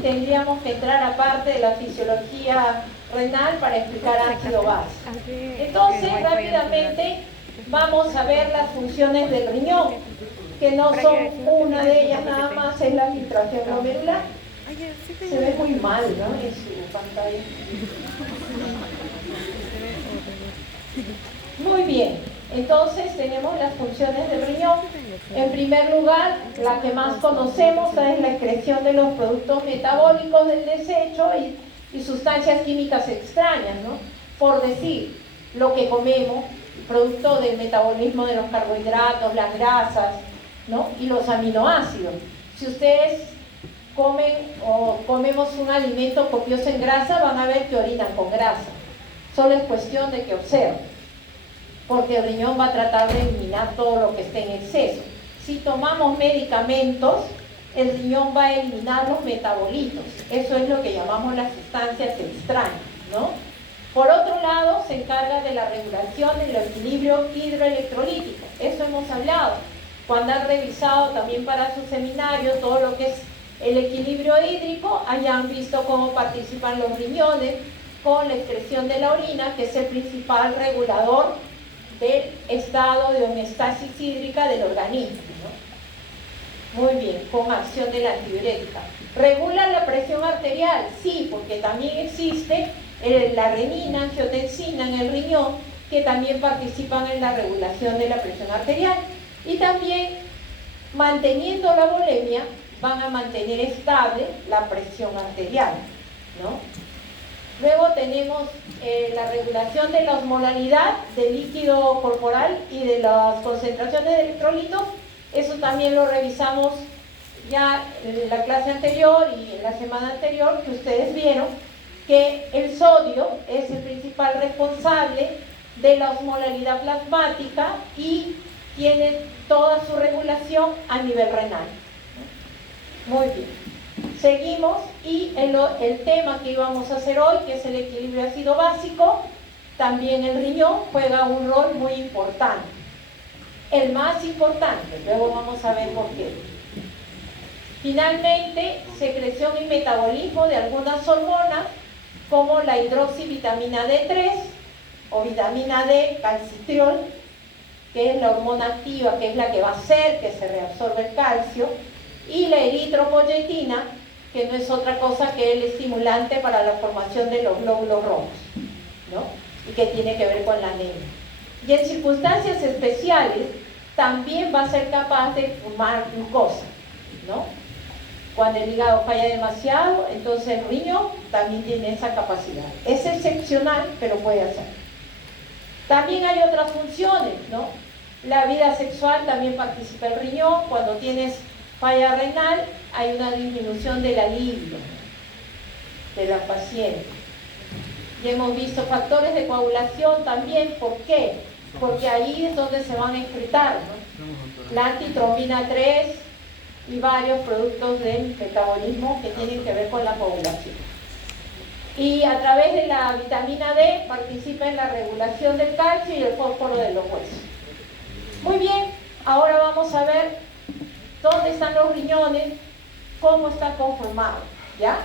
Tendríamos que entrar aparte de la fisiología renal para explicar ácido base. Entonces, rápidamente vamos a ver las funciones del riñón, que no son una de ellas nada más, es la filtración glomerular. Se ve muy mal, ¿no?, en su pantalla. Muy bien, entonces tenemos las funciones del riñón. En primer lugar, la que más conocemos es la excreción de los productos metabólicos del desecho y sustancias químicas extrañas, ¿no? Por decir, lo que comemos, producto del metabolismo de los carbohidratos, las grasas, ¿no?, y los aminoácidos. Si ustedes comen o comemos un alimento copioso en grasa, van a ver que orinan con grasa. Solo es cuestión de que observen, porque el riñón va a tratar de eliminar todo lo que esté en exceso. Si tomamos medicamentos, el riñón va a eliminar los metabolitos. Eso es lo que llamamos las sustancias extrañas, ¿no? Por otro lado, se encarga de la regulación del equilibrio hidroelectrolítico. Eso hemos hablado. Cuando han revisado también para su seminario todo lo que es el equilibrio hídrico, hayan visto cómo participan los riñones con la excreción de la orina, que es el principal regulador del estado de homeostasis hídrica del organismo, ¿no? Muy bien, con acción de la antidiurética. ¿Regula la presión arterial? Sí, porque también existe la renina, angiotensina en el riñón, que también participan en la regulación de la presión arterial. Y también, manteniendo la volemia, van a mantener estable la presión arterial, ¿no? Luego tenemos la regulación de la osmolalidad del líquido corporal y de las concentraciones de electrolitos. Eso también lo revisamos ya en la clase anterior y en la semana anterior, que ustedes vieron que el sodio es el principal responsable de la osmolalidad plasmática y tiene toda su regulación a nivel renal. Muy bien. Seguimos, y el tema que íbamos a hacer hoy, que es el equilibrio ácido básico, también el riñón juega un rol muy importante. El más importante, luego vamos a ver por qué. Finalmente, secreción y metabolismo de algunas hormonas, como la hidroxivitamina D3 o vitamina D calcitriol, que es la hormona activa, que es la que va a hacer que se reabsorbe el calcio, y la eritropoyetina, que no es otra cosa que el estimulante para la formación de los glóbulos rojos, ¿no?, y que tiene que ver con la anemia. Y en circunstancias especiales también va a ser capaz de formar glucosa, ¿no? Cuando el hígado falla demasiado, entonces el riñón también tiene esa capacidad. Es excepcional, pero puede hacer. También hay otras funciones, ¿no? La vida sexual también participa el riñón. Cuando tienes falla renal, hay una disminución de la libido de la paciente. Y hemos visto factores de coagulación también. ¿Por qué? Porque ahí es donde se van a excretar, ¿no?, la antitrombina 3 y varios productos del metabolismo que tienen que ver con la coagulación. Y a través de la vitamina D participa en la regulación del calcio y el fósforo de los huesos. Muy bien, ahora vamos a ver dónde están los riñones, cómo están conformados, ¿ya?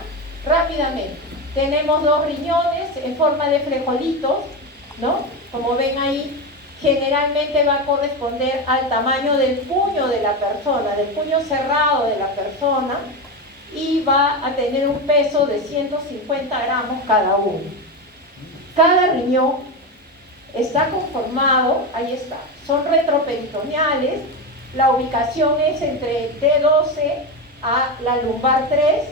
Rápidamente, tenemos dos riñones en forma de frijolitos, ¿no? Como ven ahí, generalmente va a corresponder al tamaño del puño de la persona, del puño cerrado de la persona, y va a tener un peso de 150 gramos cada uno. Cada riñón está conformado, ahí está, son retroperitoneales. La ubicación es entre T12 a la lumbar 3,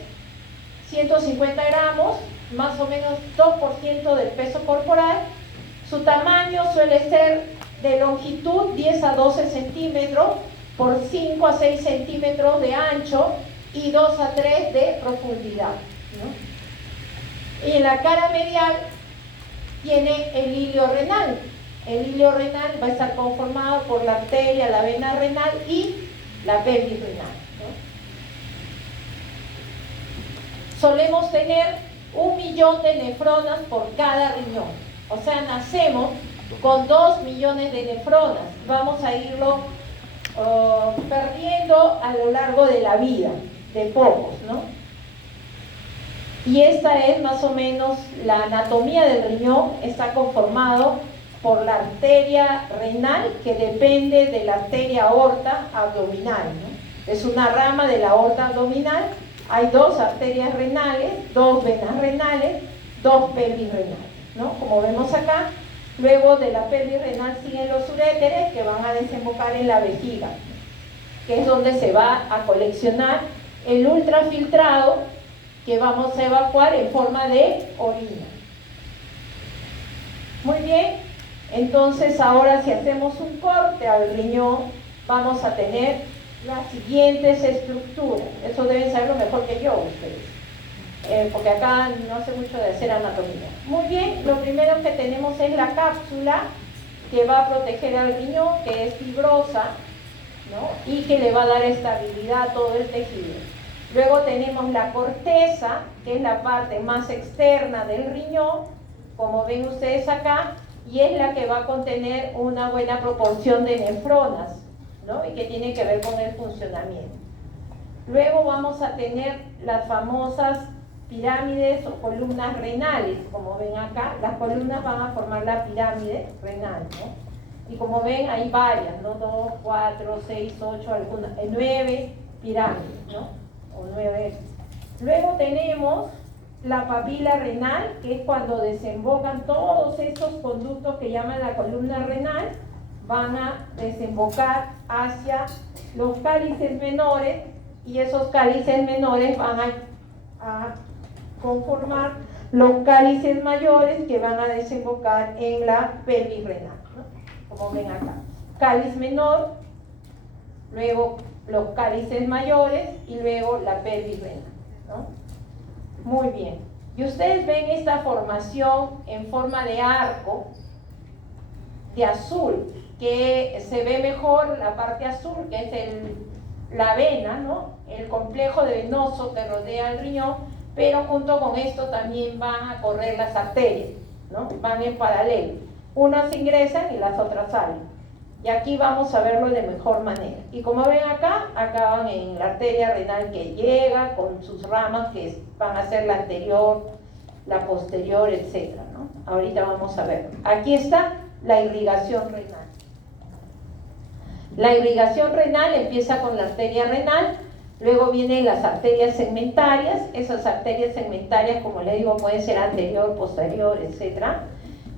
150 gramos, más o menos 2% del peso corporal. Su tamaño suele ser de longitud 10 a 12 centímetros por 5 a 6 centímetros de ancho y 2 a 3 de profundidad, ¿no? Y en la cara medial tiene el hilio renal. El hilio renal va a estar conformado por la arteria, la vena renal y la pelvis renal, ¿no? Solemos tener 1 millón de nefronas por cada riñón. O sea, nacemos con 2 millones de nefronas. Vamos a irlo perdiendo a lo largo de la vida, de pocos, ¿no? Y esta es más o menos la anatomía del riñón. Está conformado por la arteria renal, que depende de la arteria aorta abdominal, ¿no? Es una rama de la aorta abdominal. Hay dos arterias renales, dos venas renales, dos pelvis renales, ¿no? Como vemos acá. Luego de la pelvis renal siguen los uréteres, que van a desembocar en la vejiga, que es donde se va a coleccionar el ultrafiltrado que vamos a evacuar en forma de orina. Muy bien. Entonces ahora, si hacemos un corte al riñón, vamos a tener las siguientes estructuras. Eso deben saberlo mejor que yo ustedes, porque acá no sé mucho de hacer anatomía. Muy bien, lo primero que tenemos es la cápsula, que va a proteger al riñón, que es fibrosa, ¿no? Y que le va a dar estabilidad a todo el tejido. Luego tenemos la corteza, que es la parte más externa del riñón, como ven ustedes acá, y es la que va a contener una buena proporción de nefronas, ¿no? Y que tiene que ver con el funcionamiento. Luego vamos a tener las famosas pirámides o columnas renales, como ven acá. Las columnas van a formar la pirámide renal, ¿no? Y como ven, hay varias, ¿no? 2, 4, 6, 8, algunas, 9 pirámides, ¿no? O 9. Luego tenemos la papila renal, que es cuando desembocan todos estos conductos que llaman la columna renal, van a desembocar hacia los cálices menores, y esos cálices menores van a conformar los cálices mayores, que van a desembocar en la pelvis renal, ¿no? Como ven acá, cáliz menor, luego los cálices mayores y luego la pelvis renal, ¿no? Muy bien. Y ustedes ven esta formación en forma de arco, de azul, que se ve mejor la parte azul, que es la vena, ¿no? El complejo venoso que rodea el riñón, pero junto con esto también van a correr las arterias, ¿no? Van en paralelo. Unas ingresan y las otras salen. Y aquí vamos a verlo de mejor manera. Y como ven acá, acaban en la arteria renal, que llega con sus ramas, que van a ser la anterior, la posterior, etc., ¿no? Ahorita vamos a ver. Aquí está la irrigación renal. La irrigación renal empieza con la arteria renal, luego vienen las arterias segmentarias. Esas arterias segmentarias, como le digo, pueden ser anterior, posterior, etc.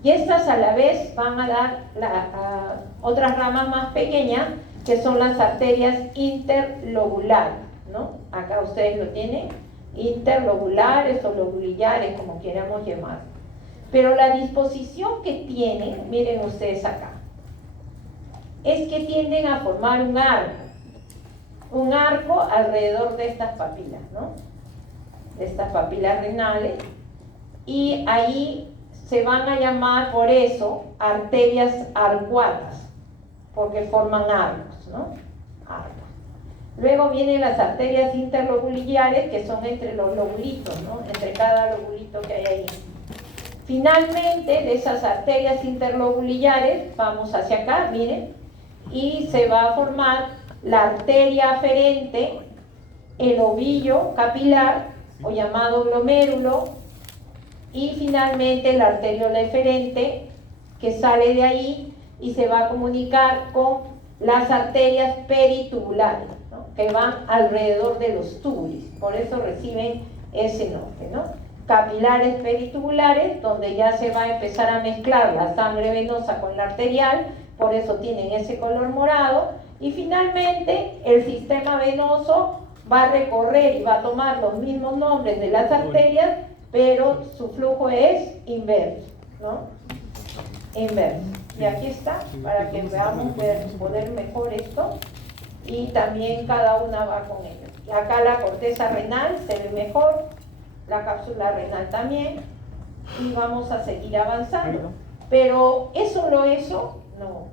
Y estas a la vez van a dar otras ramas más pequeñas, que son las arterias interlobulares, ¿no? Acá ustedes lo tienen, interlobulares o lobulillares, como queramos llamar. Pero la disposición que tienen, miren ustedes acá, es que tienden a formar un arco alrededor de estas papilas, ¿no? De estas papilas renales, y ahí se van a llamar por eso arterias arcuatas, porque forman arcos, ¿no? Arcos. Luego vienen las arterias interlobulillares, que son entre los lobulitos, ¿no? Entre cada lobulito que hay ahí. Finalmente, de esas arterias interlobulillares, vamos hacia acá, miren, y se va a formar la arteria aferente, el ovillo capilar, o llamado glomérulo, y finalmente la arteriola eferente, que sale de ahí y se va a comunicar con las arterias peritubulares, ¿no? Que van alrededor de los túbulos, por eso reciben ese nombre, ¿no? Capilares peritubulares, donde ya se va a empezar a mezclar la sangre venosa con la arterial, por eso tienen ese color morado. Y finalmente el sistema venoso va a recorrer y va a tomar los mismos nombres de las arterias, pero su flujo es inverso, ¿no? Inverso. Y aquí está, para que veamos poner mejor esto, y también cada una va con ello. Acá la corteza renal se ve mejor, la cápsula renal también, y vamos a seguir avanzando. Pero ¿es solo eso? No.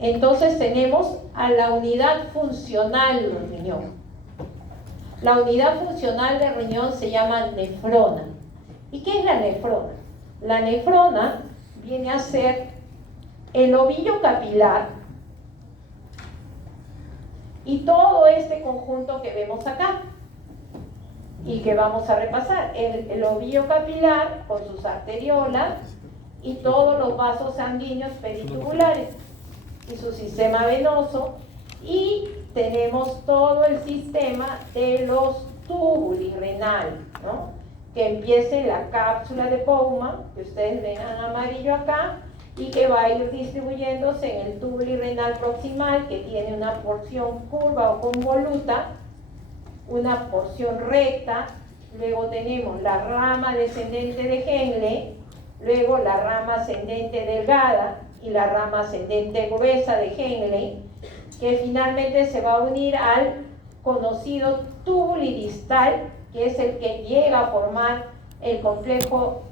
Entonces tenemos a la unidad funcional del riñón. La unidad funcional del riñón se llama nefrona. ¿Y qué es la nefrona? La nefrona viene a ser el ovillo capilar y todo este conjunto que vemos acá. y que vamos a repasar. El ovillo capilar con sus arteriolas y todos los vasos sanguíneos peritubulares y su sistema venoso, y tenemos todo el sistema de los túbulos renal, ¿no? Que empieza en la cápsula de Bowman, que ustedes ven en amarillo acá, y que va a ir distribuyéndose en el túbulo renal proximal, que tiene una porción curva o convoluta, una porción recta. Luego tenemos la rama descendente de Henle, luego la rama ascendente delgada y la rama ascendente gruesa de Henle, que finalmente se va a unir al conocido túbulo distal, que es el que llega a formar el complejo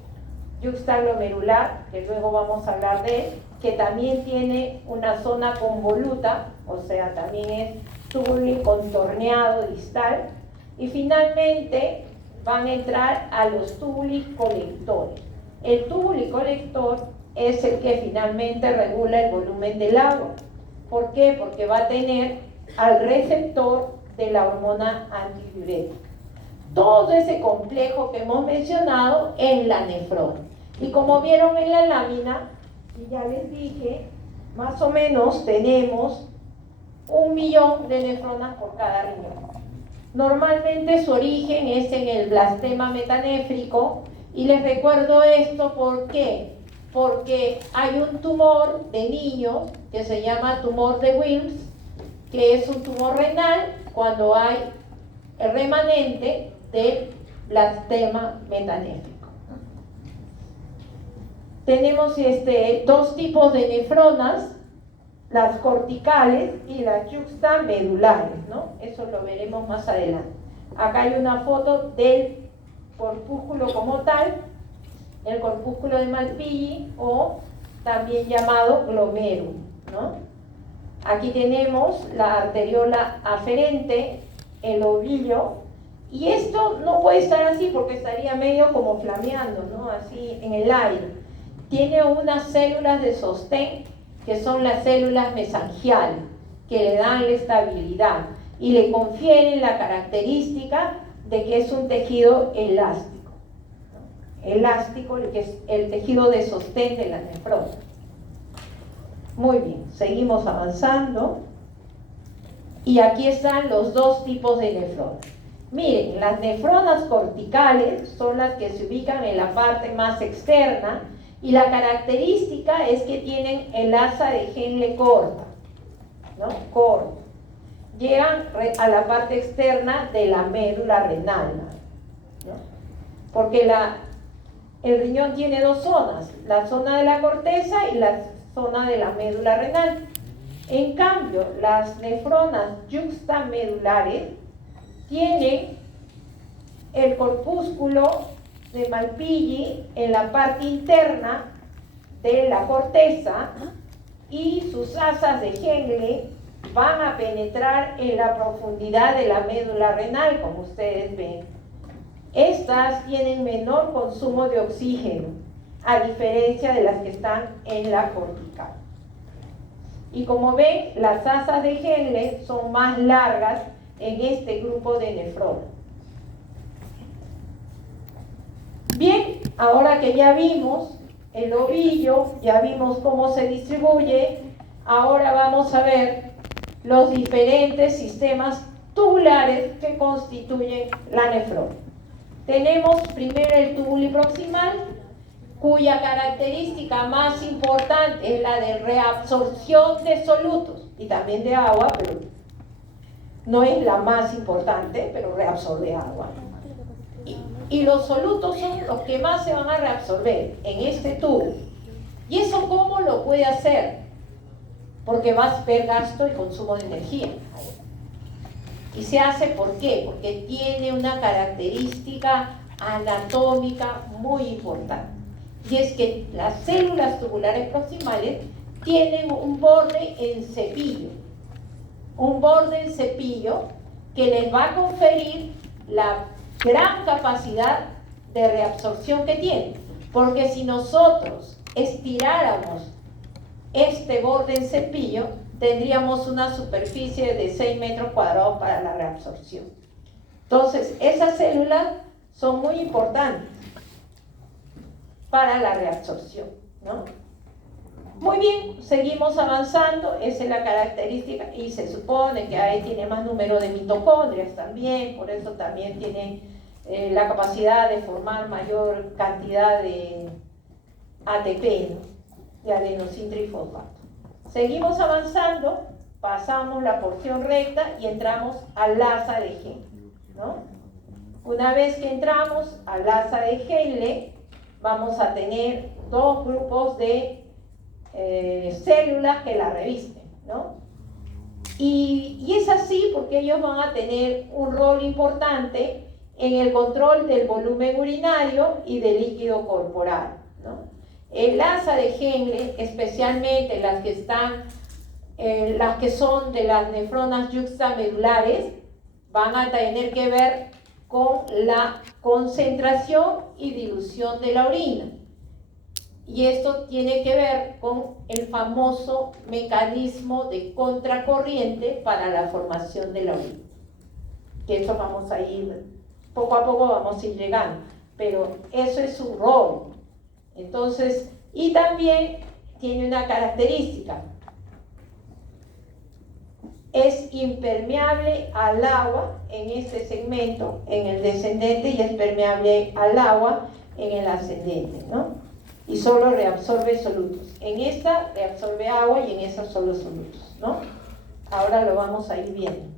yuxtaglomerular, que luego vamos a hablar de él, que también tiene una zona convoluta, o sea, también es túbulo contorneado distal, y finalmente van a entrar a los túbulos colectores. El túbulo colector es el que finalmente regula el volumen del agua. ¿Por qué? Porque va a tener al receptor de la hormona antidiurética. Todo ese complejo que hemos mencionado en la nefrona. Y como vieron en la lámina, y ya les dije, más o menos tenemos 1 millón de nefronas por cada riñón. Normalmente su origen es en el blastema metanéfrico, y les recuerdo esto, ¿por qué? Porque hay un tumor de niños que se llama tumor de Wilms, que es un tumor renal cuando hay el remanente del blastema metanéfrico. Tenemos dos tipos de nefronas, las corticales y las yuxtamedulares, ¿no? Eso lo veremos más adelante. Acá hay una foto del corpúsculo como tal, el corpúsculo de Malpighi, o también llamado glomerum, ¿no? Aquí tenemos la arteriola aferente, el ovillo, y esto no puede estar así porque estaría medio como flameando, ¿no? Así en el aire. Tiene unas células de sostén, que son las células mesangiales, que le dan la estabilidad y le confieren la característica de que es un tejido elástico. Elástico, que es el tejido de sostén de la nefrona. Muy bien, seguimos avanzando. Y aquí están los dos tipos de nefronas. Miren, las nefronas corticales son las que se ubican en la parte más externa, y la característica es que tienen el asa de Henle corta, ¿no? Corta. Llegan a la parte externa de la médula renal, ¿no? Porque el riñón tiene dos zonas, la zona de la corteza y la zona de la médula renal. En cambio, las nefronas yuxtamedulares tienen el corpúsculo de Malpighi en la parte interna de la corteza, y sus asas de Henle van a penetrar en la profundidad de la médula renal, como ustedes ven. Estas tienen menor consumo de oxígeno, a diferencia de las que están en la cortical. Y como ven, las asas de Henle son más largas en este grupo de nefronas. Bien, ahora que ya vimos el ovillo, ya vimos cómo se distribuye, ahora vamos a ver los diferentes sistemas tubulares que constituyen la nefrona. Tenemos primero el túbulo proximal, cuya característica más importante es la de reabsorción de solutos y también de agua, pero no es la más importante, pero reabsorbe agua. Y los solutos son los que más se van a reabsorber en este tubo. ¿Y eso cómo lo puede hacer? Porque va a ver gasto y consumo de energía. ¿Y se hace por qué? Porque tiene una característica anatómica muy importante. Y es que las células tubulares proximales tienen un borde en cepillo. Un borde en cepillo que les va a conferir la gran capacidad de reabsorción que tiene. Porque si nosotros estiráramos este borde en cepillo, tendríamos una superficie de 6 metros cuadrados para la reabsorción. Entonces, esas células son muy importantes para la reabsorción, ¿no? Muy bien, seguimos avanzando, esa es la característica, y se supone que ahí tiene más número de mitocondrias también, por eso también tiene la capacidad de formar mayor cantidad de ATP, ¿no? De adenosíntrifosfato. Seguimos avanzando, pasamos la porción recta y entramos al asa de Henle, ¿no? Una vez que entramos al asa de Henle, vamos a tener dos grupos de células que la revisten, ¿no? Y es así porque ellos van a tener un rol importante en el control del volumen urinario y del líquido corporal, ¿no? El asa de Henle, especialmente las que son de las nefronas yuxtamedulares, van a tener que ver con la concentración y dilución de la orina. Y esto tiene que ver con el famoso mecanismo de contracorriente para la formación de la orina. Que eso vamos a ir, poco a poco vamos a ir llegando, pero eso es su rol. Entonces, y también tiene una característica. Es impermeable al agua en este segmento, en el descendente, y es permeable al agua en el ascendente, ¿no? Y solo reabsorbe solutos. En esta reabsorbe agua y en esa solo solutos, ¿no? Ahora lo vamos a ir viendo.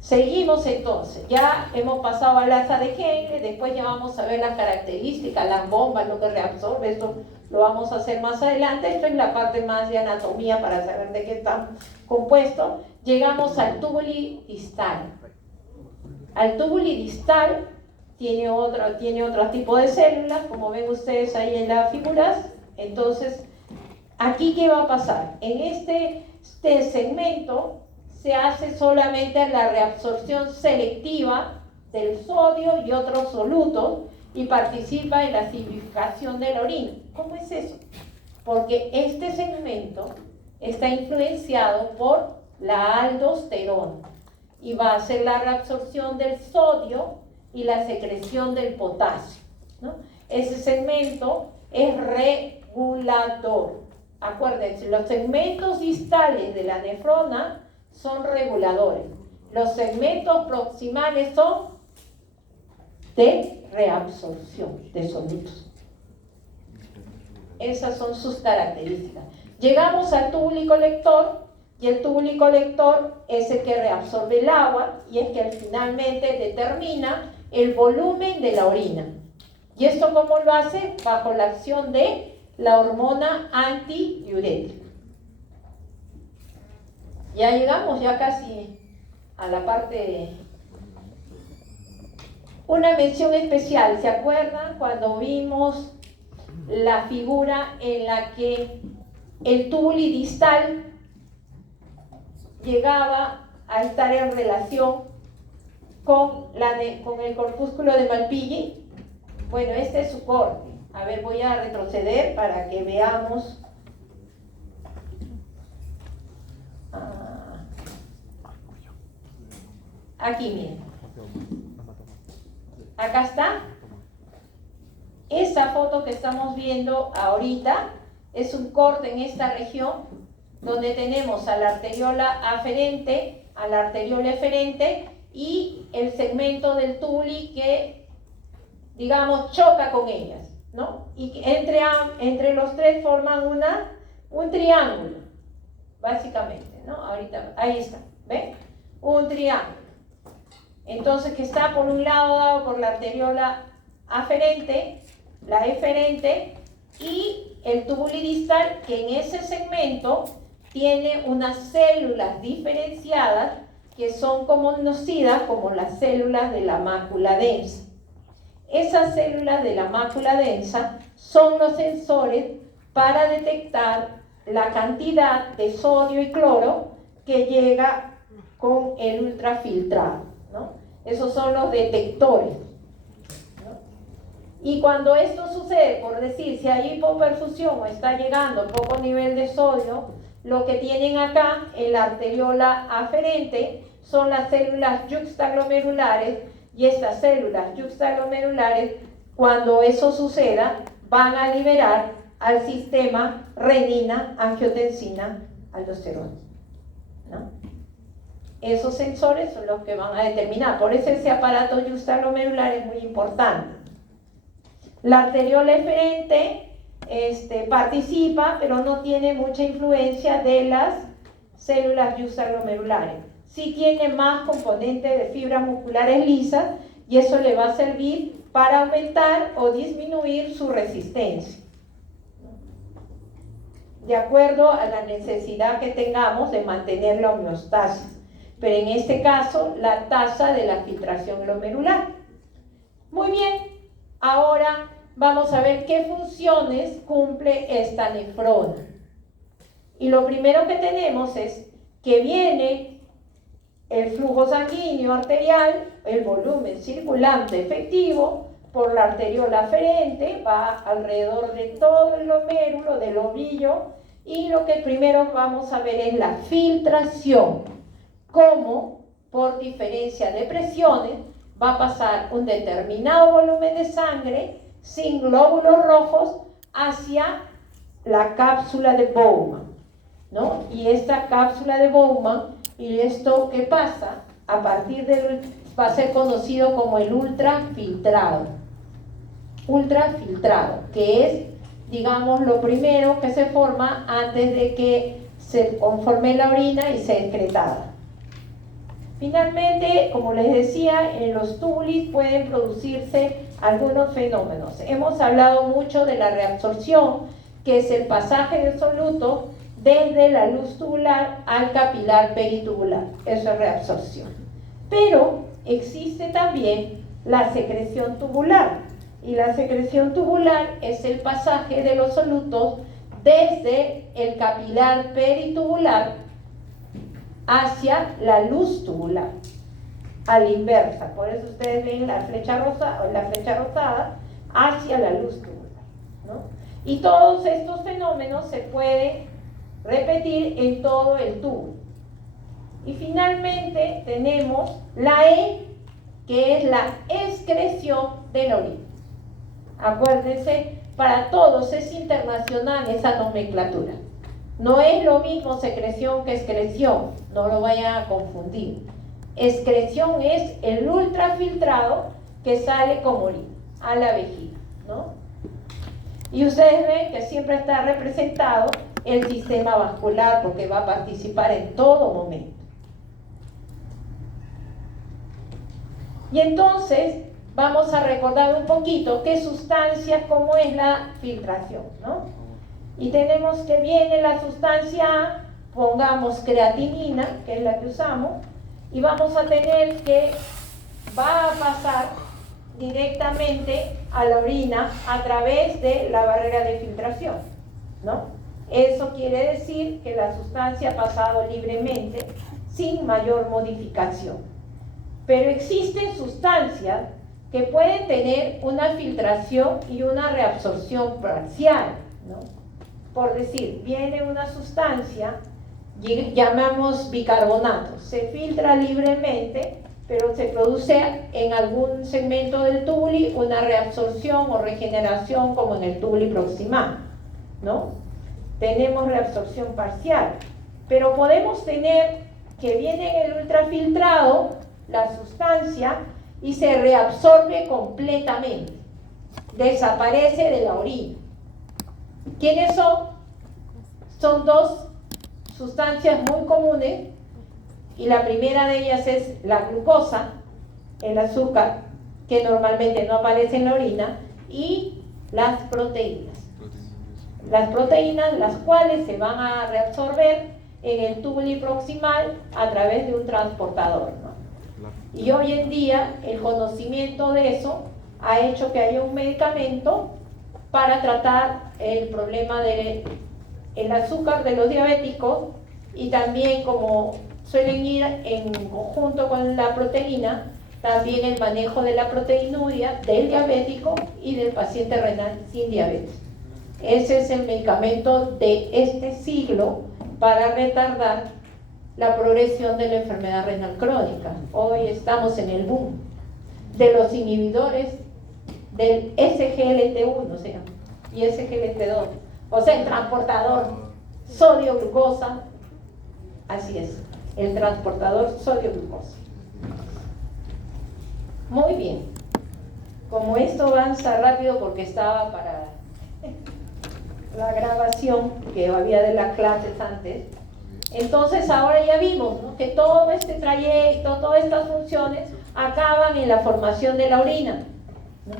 Seguimos entonces, ya hemos pasado al asa de Henle, después ya vamos a ver las características, las bombas, lo que reabsorbe, esto lo vamos a hacer más adelante. Esto es la parte más de anatomía para saber de qué está compuesto. Llegamos al túbulo distal. Al túbulo distal tiene otro tipo de células, como ven ustedes ahí en las figuras. Entonces, aquí ¿qué va a pasar? En este segmento se hace solamente la reabsorción selectiva del sodio y otros solutos y participa en la acidificación de la orina. ¿Cómo es eso? Porque este segmento está influenciado por la aldosterona y va a hacer la reabsorción del sodio y la secreción del potasio, ¿no? Ese segmento es regulador. Acuérdense, los segmentos distales de la nefrona son reguladores. Los segmentos proximales son de reabsorción de solutos. Esas son sus características. Llegamos al túbulo colector, y el túbulo colector es el que reabsorbe el agua y es que finalmente determina el volumen de la orina. ¿Y esto cómo lo hace? Bajo la acción de la hormona antidiurética. Ya llegamos ya casi a la parte. Una mención especial, ¿se acuerdan cuando vimos la figura en la que el túbulo distal llegaba a estar en relación con el corpúsculo de Malpighi? Bueno, este es su corte. A ver, voy a retroceder para que veamos. Aquí, miren. Acá está. Esa foto que estamos viendo ahorita es un corte en esta región donde tenemos a la arteriola aferente, a la arteriola eferente y el segmento del túbulo que, digamos, choca con ellas, ¿no? Y entre los tres forman un triángulo, básicamente, ¿no? Ahorita, ahí está, ¿ven? Un triángulo. Entonces, que está por un lado dado por la arteriola aferente, la eferente, y el túbulo distal, que en ese segmento tiene unas células diferenciadas que son conocidas como las células de la mácula densa. Esas células de la mácula densa son los sensores para detectar la cantidad de sodio y cloro que llega con el ultrafiltrado, ¿no? Esos son los detectores, ¿no? Y cuando esto sucede, por decir, si hay hipoperfusión o está llegando poco nivel de sodio, lo que tienen acá en la arteriola aferente son las células yuxtaglomerulares, y estas células yuxtaglomerulares, cuando eso suceda, van a liberar al sistema renina, angiotensina, aldosterona, ¿no? Esos sensores son los que van a determinar, por eso ese aparato yuxtaglomerular es muy importante. La arteriola eferente participa, pero no tiene mucha influencia de las células yuxtaglomerulares. Sí tiene más componentes de fibras musculares lisas, y eso le va a servir para aumentar o disminuir su resistencia, de acuerdo a la necesidad que tengamos de mantener la homeostasis, pero en este caso la tasa de la filtración glomerular. Muy bien, ahora vamos a ver qué funciones cumple esta nefrona. Y lo primero que tenemos es que viene el flujo sanguíneo arterial, el volumen circulante efectivo por la arteriola aferente, va alrededor de todo el glomérulo, del ovillo, y lo que primero vamos a ver es la filtración, cómo por diferencia de presiones va a pasar un determinado volumen de sangre sin glóbulos rojos hacia la cápsula de Bowman, ¿no? Y esta cápsula de Bowman, y esto que pasa a partir del, va a ser conocido como el ultrafiltrado, que es, digamos, lo primero que se forma antes de que se conforme la orina y sea excretada. Finalmente, como les decía, en los túbulos pueden producirse algunos fenómenos. Hemos hablado mucho de la reabsorción, que es el pasaje del soluto desde la luz tubular al capilar peritubular. Eso es reabsorción. Pero existe también la secreción tubular, y la secreción tubular es el pasaje de los solutos desde el capilar peritubular hacia la luz tubular, a la inversa. Por eso ustedes ven la flecha rosada hacia la luz tubular, ¿no? Y todos estos fenómenos se pueden repetir en todo el tubo. Y finalmente tenemos la E, que es la excreción de la orina. Acuérdense, para todos es internacional esa nomenclatura. No es lo mismo secreción que excreción, no lo vayan a confundir. Excreción es el ultrafiltrado que sale como orina a la vejiga, ¿no? Y ustedes ven que siempre está representado el sistema vascular, porque va a participar en todo momento. Y entonces vamos a recordar un poquito qué sustancias, cómo es la filtración, ¿no? Y tenemos que viene la sustancia A, pongamos creatinina, que es la que usamos, y vamos a tener que va a pasar directamente a la orina a través de la barrera de filtración, ¿no? Eso quiere decir que la sustancia ha pasado libremente sin mayor modificación. Pero existen sustancias que pueden tener una filtración y una reabsorción parcial, ¿no? Por decir, viene una sustancia, llamamos bicarbonato, se filtra libremente, pero se produce en algún segmento del tubuli una reabsorción o regeneración, como en el tubuli proximal, ¿no? Tenemos reabsorción parcial, pero podemos tener que viene en el ultrafiltrado la sustancia y se reabsorbe completamente, desaparece de la orina. ¿Quiénes son? Son dos sustancias muy comunes, y la primera de ellas es la glucosa, el azúcar, que normalmente no aparece en la orina, y las proteínas. Las proteínas, las cuales se van a reabsorber en el túbulo proximal a través de un transportador, ¿no? Y hoy en día el conocimiento de eso ha hecho que haya un medicamento para tratar el problema del azúcar de los diabéticos, y también, como suelen ir en conjunto con la proteína, también el manejo de la proteinuria del diabético y del paciente renal sin diabetes. Ese es el medicamento de este siglo para retardar la progresión de la enfermedad renal crónica. Hoy estamos en el boom de los inhibidores del SGLT1, y SGLT2, o sea, el transportador sodio-glucosa, así es, el transportador sodio-glucosa. Muy bien, como esto avanza rápido porque estaba para la grabación que había de las clases antes, entonces ahora ya vimos, ¿no?, que todo este trayecto, todas estas funciones acaban en la formación de la orina, ¿no?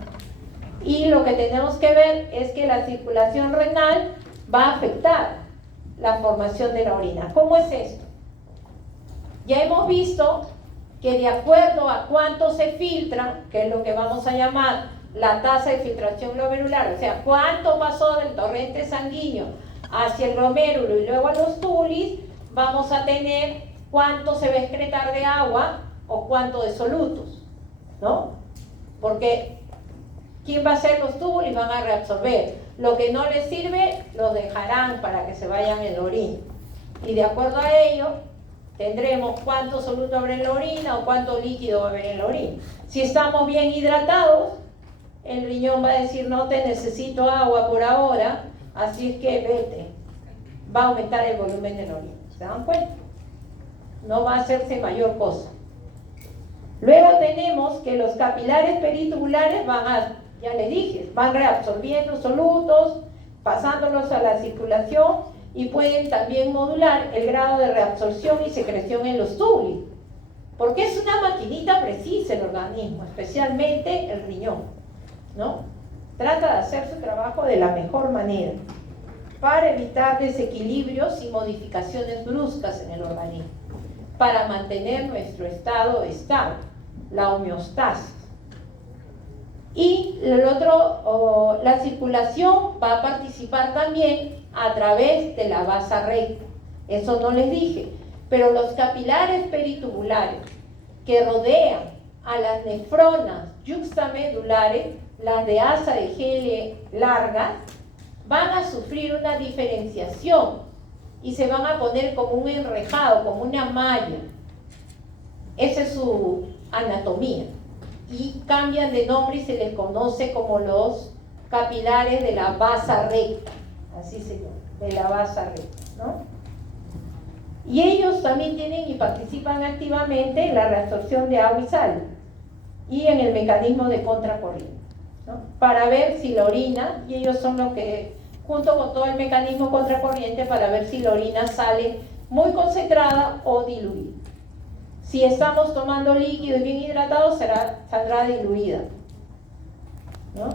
Y lo que tenemos que ver es que la circulación renal va a afectar la formación de la orina. ¿Cómo es esto? Ya hemos visto que de acuerdo a cuánto se filtra, que es lo que vamos a llamar la tasa de filtración glomerular, o sea, cuánto pasó del torrente sanguíneo hacia el glomérulo y luego a los túbulos, vamos a tener cuánto se va a excretar de agua o cuánto de solutos, ¿no? Porque ¿quién va a hacer los túbulos? Van a reabsorber. Lo que no les sirve, los dejarán para que se vayan en la orina. Y de acuerdo a ello, tendremos cuánto soluto habrá en la orina o cuánto líquido va a haber en la orina. Si estamos bien hidratados, el riñón va a decir, no te necesito agua por ahora, así es que vete. Va a aumentar el volumen de la orina. ¿Se dan cuenta? No va a hacerse mayor cosa. Luego tenemos que los capilares peritubulares ya les dije, van reabsorbiendo solutos, pasándolos a la circulación y pueden también modular el grado de reabsorción y secreción en los túbulos. Porque es una maquinita precisa el organismo, especialmente el riñón, ¿no? Trata de hacer su trabajo de la mejor manera para evitar desequilibrios y modificaciones bruscas en el organismo, para mantener nuestro estado estable, la homeostasis. Y el otro, la circulación va a participar también a través de la vasa recta. Eso no les dije, pero los capilares peritubulares que rodean a las nefronas yuxtamedulares, las de asa de G largas, van a sufrir una diferenciación y se van a poner como un enrejado, como una malla. Esa es su anatomía. Y cambian de nombre y se les conoce como los capilares de la vasa recta, así se llama, de la vasa recta, ¿no? Y ellos también tienen y participan activamente en la reabsorción de agua y sal y en el mecanismo de contracorriente, ¿no? Para ver si la orina, y ellos son los que, junto con todo el mecanismo contracorriente, para ver si la orina sale muy concentrada o diluida. Si estamos tomando líquido y bien hidratado, saldrá diluida, ¿no?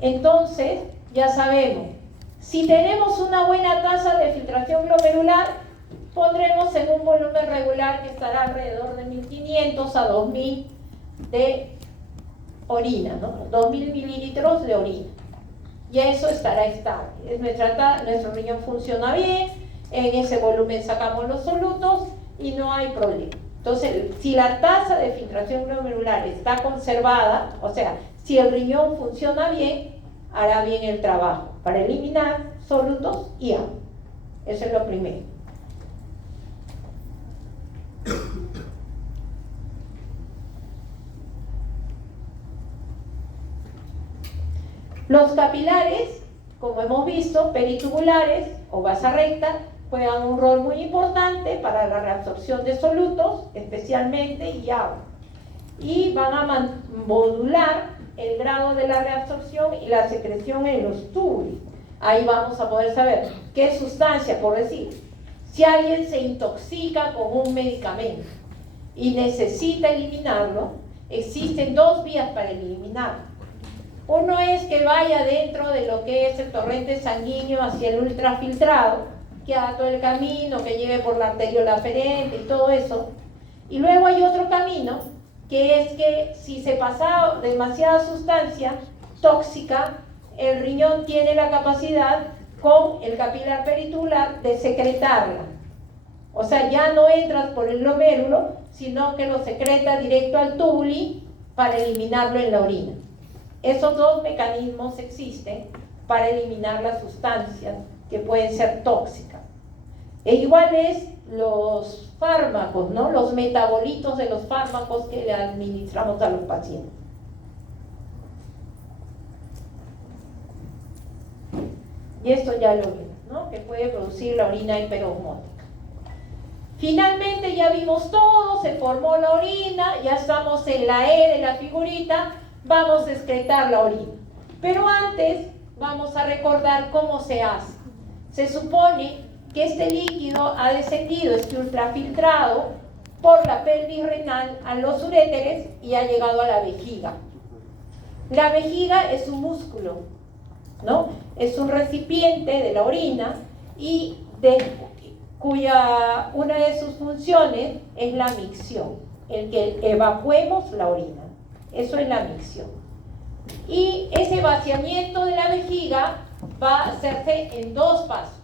Entonces, ya sabemos, si tenemos una buena tasa de filtración glomerular, pondremos en un volumen regular que estará alrededor de 1500 a 2000 de orina, ¿no? 2000 mililitros de orina. Y eso estará estable. Nuestro riñón funciona bien, en ese volumen sacamos los solutos y no hay problema. Entonces, si la tasa de filtración glomerular está conservada, o sea, si el riñón funciona bien, hará bien el trabajo para eliminar solutos y agua. Eso es lo primero. Los capilares, como hemos visto, peritubulares o vasa recta, juegan un rol muy importante para la reabsorción de solutos, especialmente, y agua. Y van a modular el grado de la reabsorción y la secreción en los túbulos. Ahí vamos a poder saber qué sustancia, por decir, si alguien se intoxica con un medicamento y necesita eliminarlo, existen dos vías para eliminarlo. Uno es que vaya dentro de lo que es el torrente sanguíneo hacia el ultrafiltrado, que haga todo el camino, que lleve por la arteriola aferente y todo eso. Y luego hay otro camino, que es que si se pasa demasiada sustancia tóxica, el riñón tiene la capacidad con el capilar peritubular de secretarla. O sea, ya no entras por el glomérulo, sino que lo secreta directo al túbulo para eliminarlo en la orina. Esos dos mecanismos existen para eliminar las sustancias que pueden ser tóxicas. E igual es los fármacos, ¿no? Los metabolitos de los fármacos que le administramos a los pacientes. Y esto ya lo vimos, ¿no? Que puede producir la orina hiperosmótica. Finalmente ya vimos todo, se formó la orina, ya estamos en la E de la figurita, vamos a excretar la orina. Pero antes vamos a recordar cómo se hace. Se supone que este líquido ha descendido, este ultrafiltrado, por la pelvis renal a los uréteres y ha llegado a la vejiga. La vejiga es un músculo, ¿no? Es un recipiente de la orina y cuya una de sus funciones es la micción, el que evacuemos la orina. Eso es la micción. Y ese vaciamiento de la vejiga va a hacerse en dos pasos.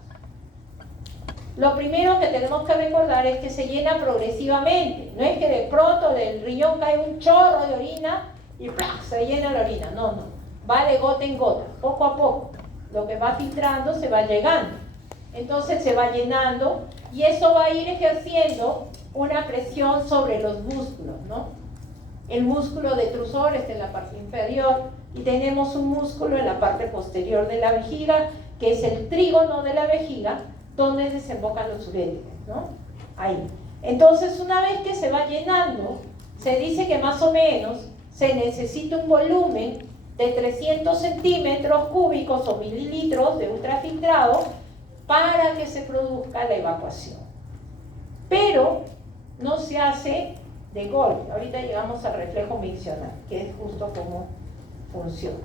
Lo primero que tenemos que recordar es que se llena progresivamente. No es que de pronto del riñón cae un chorro de orina y ¡plá!, se llena la orina. No, no. Va de gota en gota, poco a poco. Lo que va filtrando se va llegando. Entonces se va llenando y eso va a ir ejerciendo una presión sobre los músculos, ¿no? El músculo detrusor está en la parte inferior y tenemos un músculo en la parte posterior de la vejiga, que es el trígono de la vejiga, donde desembocan los uréteres, ¿no? Ahí. Entonces, una vez que se va llenando, se dice que más o menos se necesita un volumen de 300 centímetros cúbicos o mililitros de ultrafiltrado para que se produzca la evacuación. Pero no se hace de golpe. Ahorita llegamos al reflejo miccional, que es justo cómo funciona,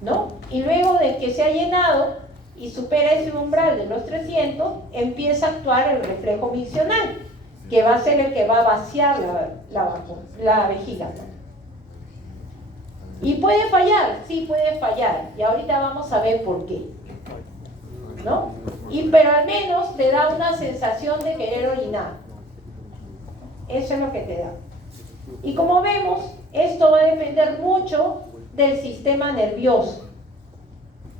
¿no? Y luego de que se ha llenado y supera ese umbral de los 300, empieza a actuar el reflejo miccional, que va a ser el que va a vaciar la vejiga, ¿no? Y puede fallar, sí puede fallar, y ahorita vamos a ver por qué, ¿no? Pero al menos te da una sensación de querer orinar. Eso es lo que te da. Y como vemos, esto va a depender mucho del sistema nervioso,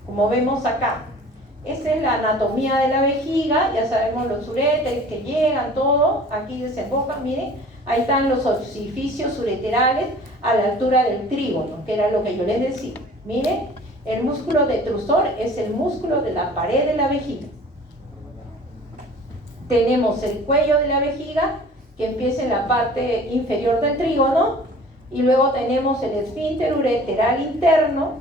como vemos acá. Esta es la anatomía de la vejiga, ya sabemos los uréteres que llegan, todo, aquí desembocan, miren, ahí están los orificios ureterales a la altura del trígono, que era lo que yo les decía. Miren, el músculo detrusor es el músculo de la pared de la vejiga. Tenemos el cuello de la vejiga, que empieza en la parte inferior del trígono, y luego tenemos el esfínter ureteral interno,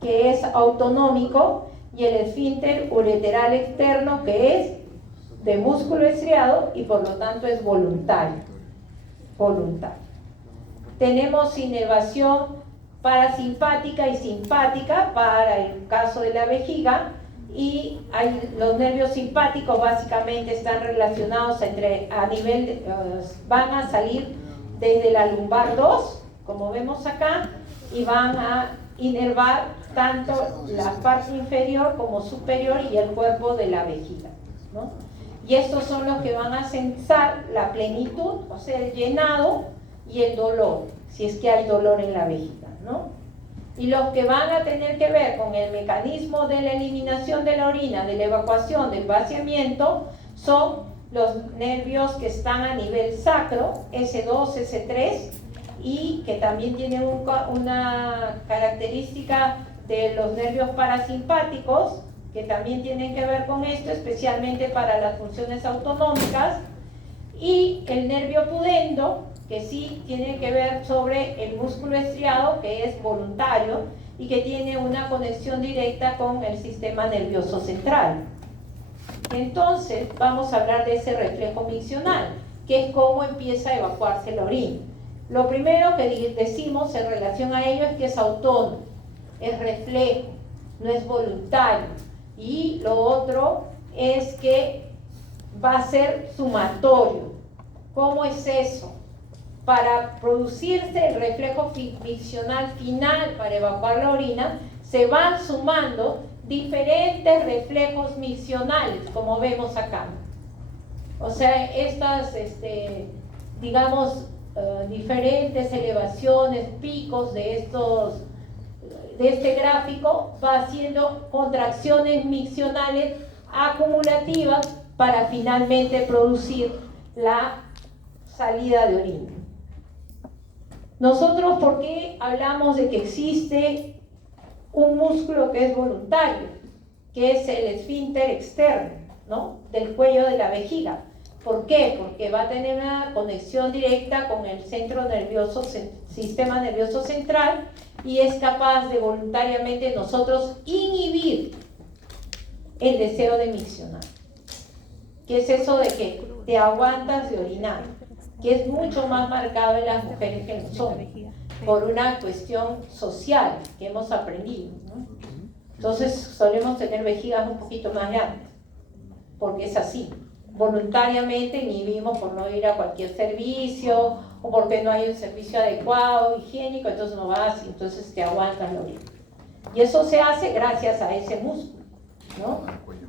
que es autonómico, y el esfínter ureteral externo, que es de músculo estriado y por lo tanto es voluntario. Tenemos inervación parasimpática y simpática para el caso de la vejiga, y los nervios simpáticos básicamente están relacionados van a salir desde la lumbar 2, como vemos acá, y van a inervar tanto la parte inferior como superior y el cuerpo de la vejiga, ¿no? Y estos son los que van a sensar la plenitud, o sea, el llenado y el dolor, si es que hay dolor en la vejiga, ¿no? Y los que van a tener que ver con el mecanismo de la eliminación de la orina, de la evacuación, del vaciamiento, son los nervios que están a nivel sacro, S2, S3, y que también tienen una característica de los nervios parasimpáticos, que también tienen que ver con esto, especialmente para las funciones autonómicas, y el nervio pudendo, que sí tiene que ver sobre el músculo estriado, que es voluntario y que tiene una conexión directa con el sistema nervioso central. Entonces vamos a hablar de ese reflejo miccional, que es cómo empieza a evacuarse la orina. Lo primero que decimos en relación a ello es que es autónomo, es reflejo, no es voluntario. Y lo otro es que va a ser sumatorio. ¿Cómo es eso? Para producirse el reflejo miccional final para evacuar la orina, se van sumando diferentes reflejos miccionales, como vemos acá. O sea, estas, digamos, diferentes elevaciones, picos de este gráfico, va haciendo contracciones miccionales acumulativas para finalmente producir la salida de orina. Nosotros, ¿por qué hablamos de que existe un músculo que es voluntario, que es el esfínter externo, ¿no?, del cuello de la vejiga? ¿Por qué? Porque va a tener una conexión directa con el centro nervioso, sistema nervioso central, y es capaz de voluntariamente nosotros inhibir el deseo de miccionar. ¿Qué es eso de que te aguantas de orinar? Que es mucho más marcado en las mujeres que en los hombres, por una cuestión social que hemos aprendido, ¿no? Entonces solemos tener vejigas un poquito más grandes, porque es así. Voluntariamente inhibimos por no ir a cualquier servicio, o porque no hay un servicio adecuado, higiénico, entonces no vas y entonces te aguantas la orina. Y eso se hace gracias a ese músculo, ¿no?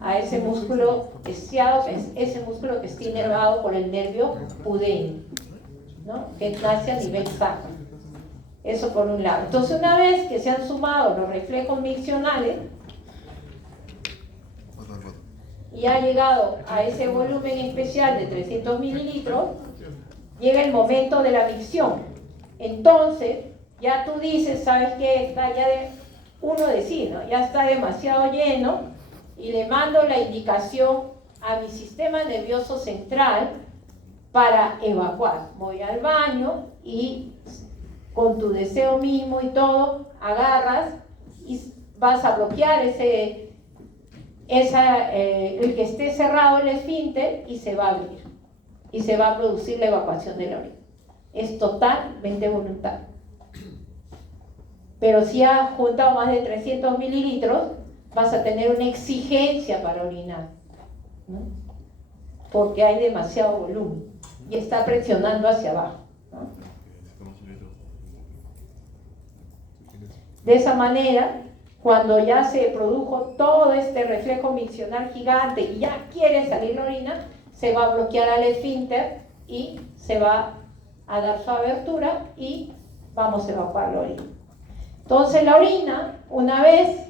A ese músculo isquiado, que es ese músculo que está inervado por el nervio pudendo, ¿no?, que nace a nivel sacro. Eso por un lado. Entonces, una vez que se han sumado los reflejos miccionales y ha llegado a ese volumen especial de 300 mililitros, llega el momento de la micción. Entonces, ya tú dices, ¿sabes qué? Está ya uno decide, ¿no?, ya está demasiado lleno, y le mando la indicación a mi sistema nervioso central para evacuar. Voy al baño y con tu deseo mismo y todo, agarras y vas a bloquear el que esté cerrado el esfínter, y se va a abrir y se va a producir la evacuación de la orina. Es totalmente voluntario. Pero si has juntado más de 300 mililitros, vas a tener una exigencia para orinar, ¿no?, porque hay demasiado volumen y está presionando hacia abajo, ¿no? De esa manera, cuando ya se produjo todo este reflejo miccional gigante y ya quiere salir la orina, se va a bloquear al esfínter y se va a dar su abertura y vamos a evacuar la orina. Entonces la orina, una vez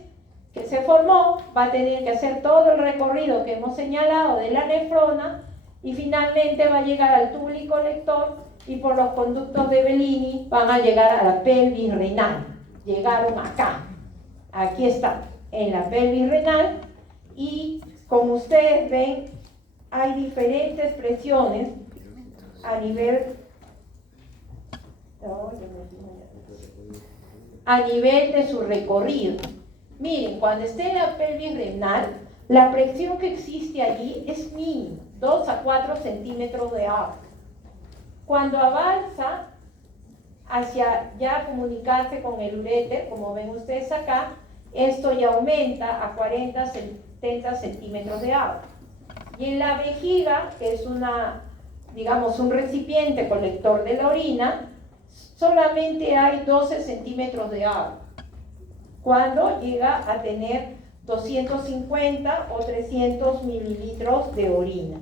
que se formó, va a tener que hacer todo el recorrido que hemos señalado de la nefrona, y finalmente va a llegar al túbulo colector, y por los conductos de Bellini van a llegar a la pelvis renal. Llegaron acá, aquí está, en la pelvis renal, y como ustedes ven, hay diferentes presiones a nivel de su recorrido. Miren, cuando esté en la pelvis renal, la presión que existe allí es mínima, 2 a 4 centímetros de agua. Cuando avanza hacia ya comunicarse con el uréter, como ven ustedes acá, esto ya aumenta a 40, 70 centímetros de agua. Y en la vejiga, que es un recipiente colector de la orina, solamente hay 12 centímetros de agua, cuando llega a tener 250 o 300 mililitros de orina.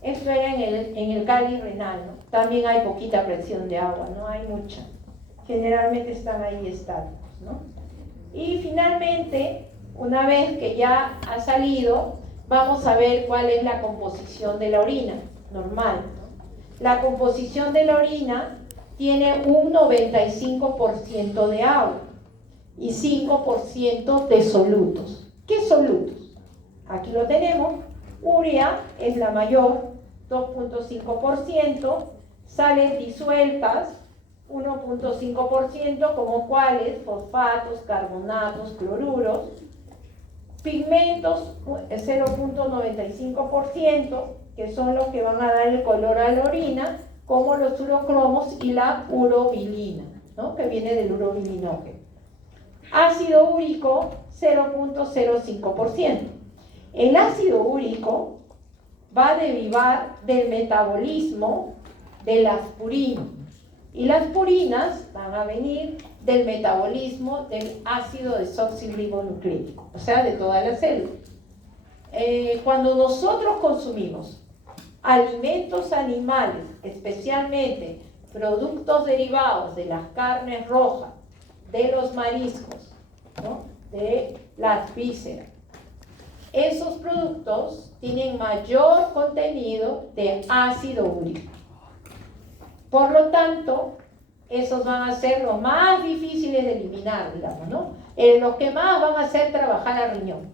Esto era en el cáliz renal, ¿no? También hay poquita presión de agua, no hay mucha. Generalmente están ahí estáticos, ¿no? Y finalmente, una vez que ya ha salido, vamos a ver cuál es la composición de la orina normal, ¿no? La composición de la orina tiene un 95% de agua y 5% de solutos. ¿Qué solutos? Aquí lo tenemos. Urea es la mayor, 2.5%, sales disueltas, 1.5%, como cuáles, fosfatos, carbonatos, cloruros, pigmentos, 0.95%, que son los que van a dar el color a la orina, como los urocromos y la urobilina, ¿no?, que viene del urobilinógeno. Ácido úrico, 0.05%. El ácido úrico va a derivar del metabolismo de las purinas, y las purinas van a venir del metabolismo del ácido desoxirribonucleico, o sea, de todas las células. Cuando nosotros consumimos alimentos animales, especialmente productos derivados de las carnes rojas, de los mariscos ¿no?, de las vísceras. Esos productos tienen mayor contenido de ácido úrico. Por lo tanto, esos van a ser los más difíciles de eliminar, digamos, ¿no? Los que más van a hacer trabajar al riñón.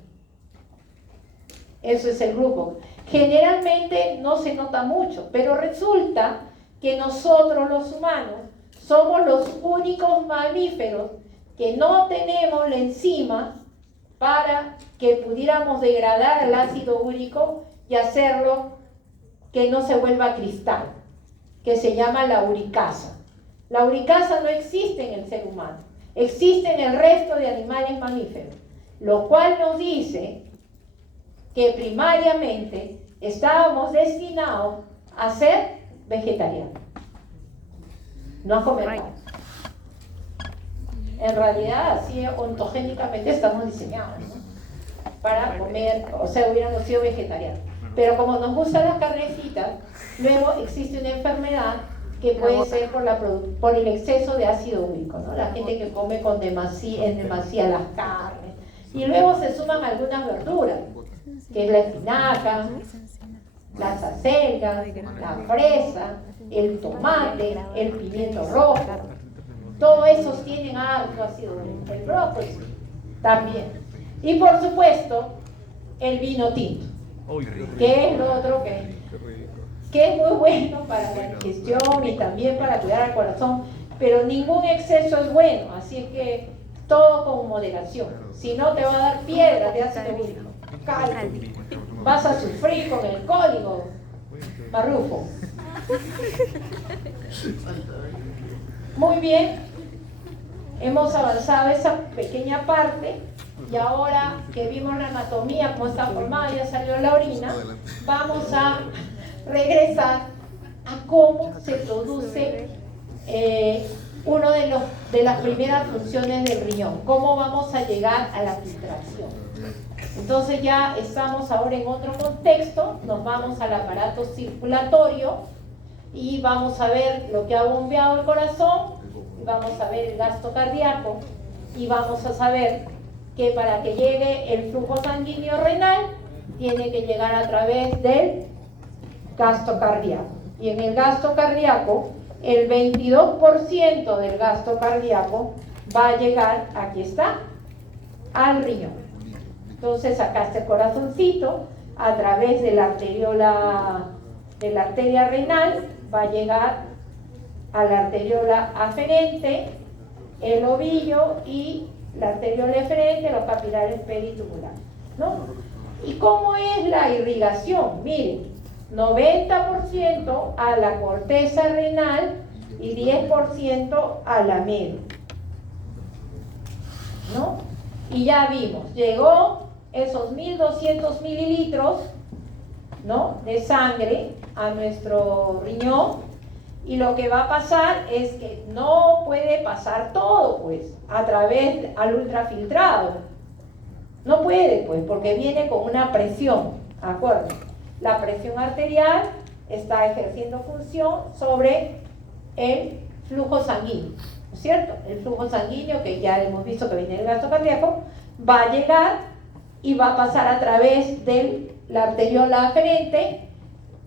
Eso es el grupo. Generalmente no se nota mucho, pero resulta que nosotros los humanos somos los únicos mamíferos que no tenemos la enzima para que pudiéramos degradar el ácido úrico y hacerlo que no se vuelva cristal, que se llama la uricasa. La uricasa no existe en el ser humano, existe en el resto de animales mamíferos, lo cual nos dice que primariamente estábamos destinados a ser vegetarianos, no a comer carne. En realidad, así ontogénicamente estamos diseñados, ¿no?, para comer, o sea, hubiéramos sido vegetarianos. Pero como nos gustan las carnecitas, luego existe una enfermedad que puede ser por el exceso de ácido úrico, ¿no? La gente que come en demasía las carnes. Y luego se suman algunas verduras, que es la espinaca, las acelgas, la fresa, el tomate, el pimiento rojo. Todos esos tienen alto ácido úrico. El brócoli también. Y por supuesto, el vino tinto, que es lo otro que es muy bueno para la digestión y también para cuidar al corazón, pero ningún exceso es bueno, así es que todo con moderación. Si no, te va a dar piedra de ácido úrico, cálculo. Vas a sufrir con el cólico, Marrufo. Muy bien, hemos avanzado esa pequeña parte y ahora que vimos la anatomía, cómo está formada, ya salió la orina, vamos a regresar a cómo se produce uno de las primeras funciones del riñón, cómo vamos a llegar a la filtración. Entonces ya estamos ahora en otro contexto, nos vamos al aparato circulatorio y vamos a ver lo que ha bombeado el corazón, y vamos a ver el gasto cardíaco y vamos a saber que para que llegue el flujo sanguíneo renal tiene que llegar a través del gasto cardíaco. Y en el gasto cardíaco, el 22% del gasto cardíaco va a llegar, aquí está, al riñón. Entonces acá está el corazoncito, a través de la arteria renal va a llegar a la arteriola aferente, el ovillo y la arteriola eferente, los capilares peritubulares, ¿no? ¿Y cómo es la irrigación? Miren, 90% a la corteza renal y 10% a la médula, ¿no? Y ya vimos, llegó esos 1200 mililitros, ¿no?, de sangre a nuestro riñón, y lo que va a pasar es que no puede pasar todo, pues, a través al ultrafiltrado. No puede, pues, porque viene con una presión, ¿de acuerdo? La presión arterial está ejerciendo función sobre el flujo sanguíneo, ¿no es cierto? El flujo sanguíneo, que ya hemos visto que viene del gasto cardíaco, va a llegar y va a pasar a través de la arteriola aferente,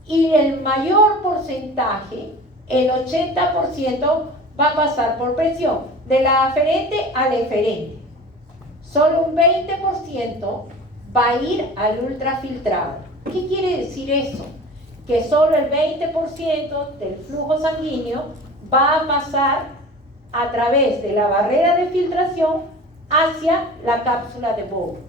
y el mayor porcentaje, el 80%, va a pasar por presión de la aferente a la eferente. Solo un 20% va a ir al ultrafiltrado. ¿Qué quiere decir eso? Que solo el 20% del flujo sanguíneo va a pasar a través de la barrera de filtración hacia la cápsula de Bowel.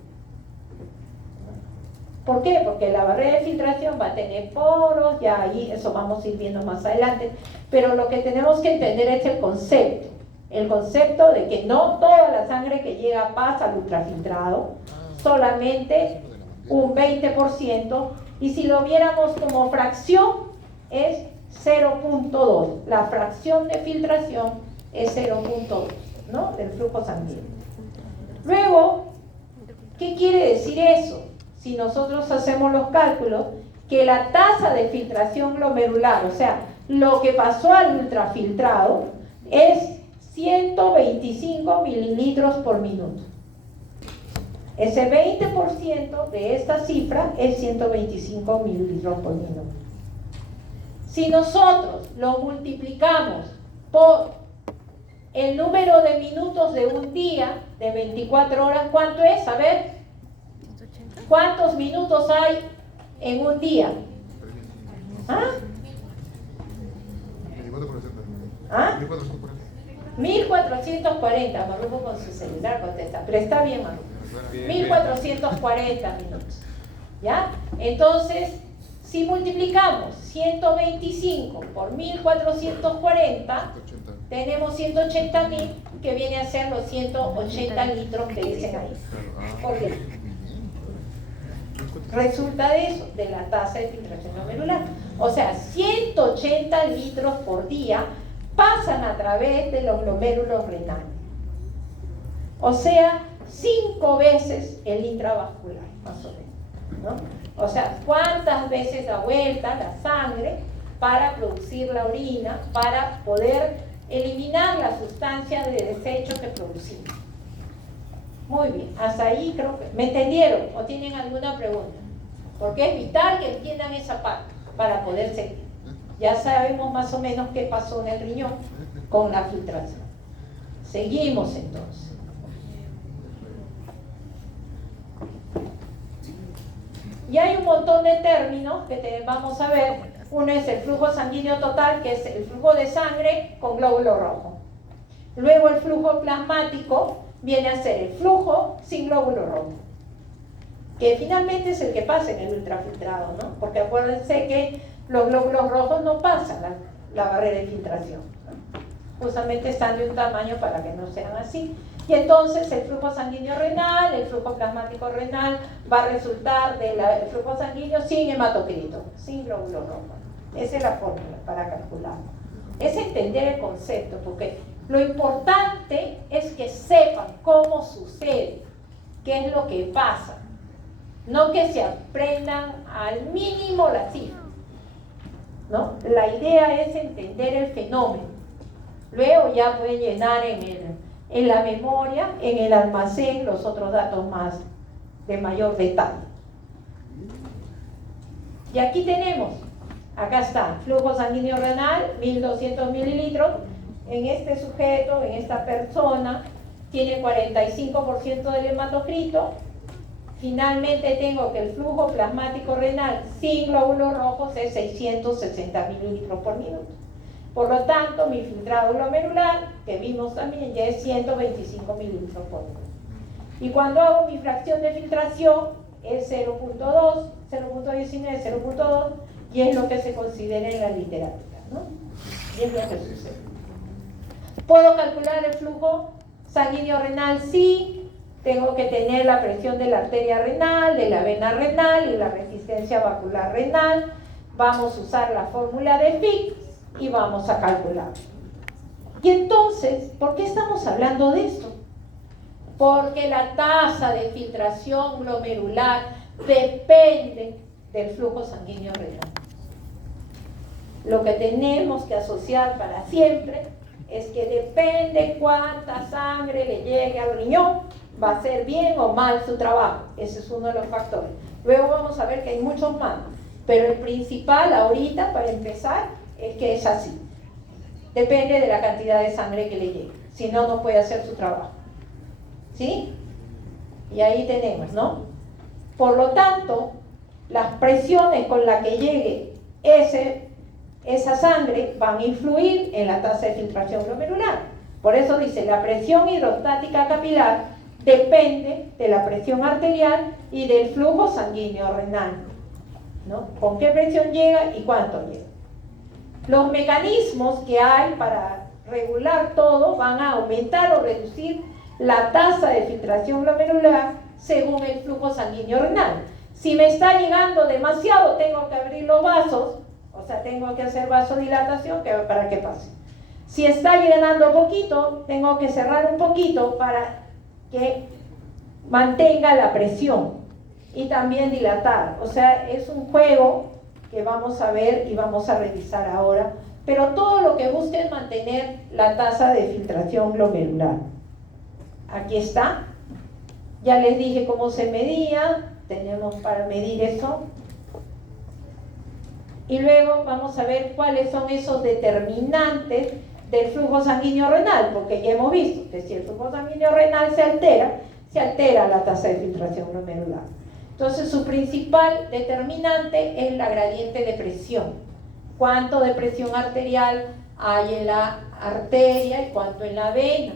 ¿Por qué? Porque la barrera de filtración va a tener poros, ya ahí eso vamos a ir viendo más adelante, pero lo que tenemos que entender es el concepto de que no toda la sangre que llega pasa al ultrafiltrado, solamente un 20%, y si lo viéramos como fracción es 0.2, la fracción de filtración es 0.2, ¿no?, del flujo sanguíneo. Luego, ¿qué quiere decir eso? Si nosotros hacemos los cálculos, que la tasa de filtración glomerular, o sea, lo que pasó al ultrafiltrado, es 125 mililitros por minuto. Ese 20% de esta cifra es 125 mililitros por minuto. Si nosotros lo multiplicamos por el número de minutos de un día de 24 horas, ¿cuánto es? A ver, ¿cuántos minutos hay en un día? ¿Ah? 1440. Marrujo con su celular contesta, pero está bien, Marrujo. 1440 minutos. ¿Ya? Entonces, si multiplicamos 125 por 1440, tenemos 180.000, que viene a ser los 180 litros que dicen ahí. Por día. Resulta de eso, de la tasa de filtración glomerular. O sea, 180 litros por día pasan a través de los glomérulos renales. O sea, 5 veces el intravascular, más o menos, ¿no? O sea, ¿cuántas veces da vuelta la sangre para producir la orina, para poder eliminar la sustancia de desecho que producimos? Muy bien, hasta ahí creo que... ¿Me entendieron? ¿O tienen alguna pregunta? Porque es vital que entiendan esa parte para poder seguir. Ya sabemos más o menos qué pasó en el riñón con la filtración. Seguimos entonces. Y hay un montón de términos que vamos a ver. Uno es el flujo sanguíneo total, que es el flujo de sangre con glóbulo rojo. Luego el flujo plasmático viene a ser el flujo sin glóbulo rojo, que finalmente es el que pasa en el ultrafiltrado, ¿no? Porque acuérdense que los glóbulos rojos no pasan la barrera de filtración, ¿no? Justamente están de un tamaño para que no sean así. Y entonces el flujo sanguíneo renal, el flujo plasmático renal va a resultar del flujo sanguíneo sin hematocrito, sin glóbulo rojo. Esa es la fórmula para calcularlo. Es entender el concepto, porque lo importante es que sepan cómo sucede, qué es lo que pasa. No que se aprendan al mínimo la cifra, ¿no? La idea es entender el fenómeno. Luego ya pueden llenar en la memoria, en el almacén, los otros datos más de mayor detalle. Y aquí tenemos, acá está, flujo sanguíneo renal, 1200 mililitros. En este sujeto, en esta persona, tiene 45% del hematocrito. Finalmente tengo que el flujo plasmático renal sin glóbulos rojos es 660 mililitros por minuto. Por lo tanto, mi filtrado glomerular, que vimos también, ya es 125 mililitros por minuto. Y cuando hago mi fracción de filtración, es 0.2, 0.19, 0.2, y es lo que se considera en la literatura, ¿no? Y es lo que sucede. ¿Puedo calcular el flujo sanguíneo renal? Sí. Tengo que tener la presión de la arteria renal, de la vena renal y la resistencia vascular renal. Vamos a usar la fórmula de Fick y vamos a calcular. Y entonces, ¿por qué estamos hablando de esto? Porque la tasa de filtración glomerular depende del flujo sanguíneo renal. Lo que tenemos que asociar para siempre es que depende cuánta sangre le llegue al riñón, va a hacer bien o mal su trabajo. Ese es uno de los factores. Luego vamos a ver que hay muchos más, pero el principal ahorita, para empezar, es que es así. Depende de la cantidad de sangre que le llegue. Si no, no puede hacer su trabajo. ¿Sí? Y ahí tenemos, ¿no? Por lo tanto, las presiones con las que llegue esa sangre van a influir en la tasa de filtración glomerular. Por eso dice, la presión hidrostática capilar depende de la presión arterial y del flujo sanguíneo renal, ¿no? ¿Con qué presión llega y cuánto llega? Los mecanismos que hay para regular todo van a aumentar o reducir la tasa de filtración glomerular según el flujo sanguíneo renal. Si me está llegando demasiado, tengo que abrir los vasos, o sea, tengo que hacer vasodilatación para que pase. Si está llenando poquito, tengo que cerrar un poquito para que mantenga la presión y también dilatar. O sea, es un juego que vamos a ver y vamos a revisar ahora, pero todo lo que busca es mantener la tasa de filtración glomerular. Aquí está. Ya les dije cómo se medía, tenemos para medir eso. Y luego vamos a ver cuáles son esos determinantes del flujo sanguíneo renal, porque ya hemos visto que si el flujo sanguíneo renal se altera la tasa de filtración glomerular. Entonces su principal determinante es la gradiente de presión. Cuánto de presión arterial hay en la arteria y cuánto en la vena,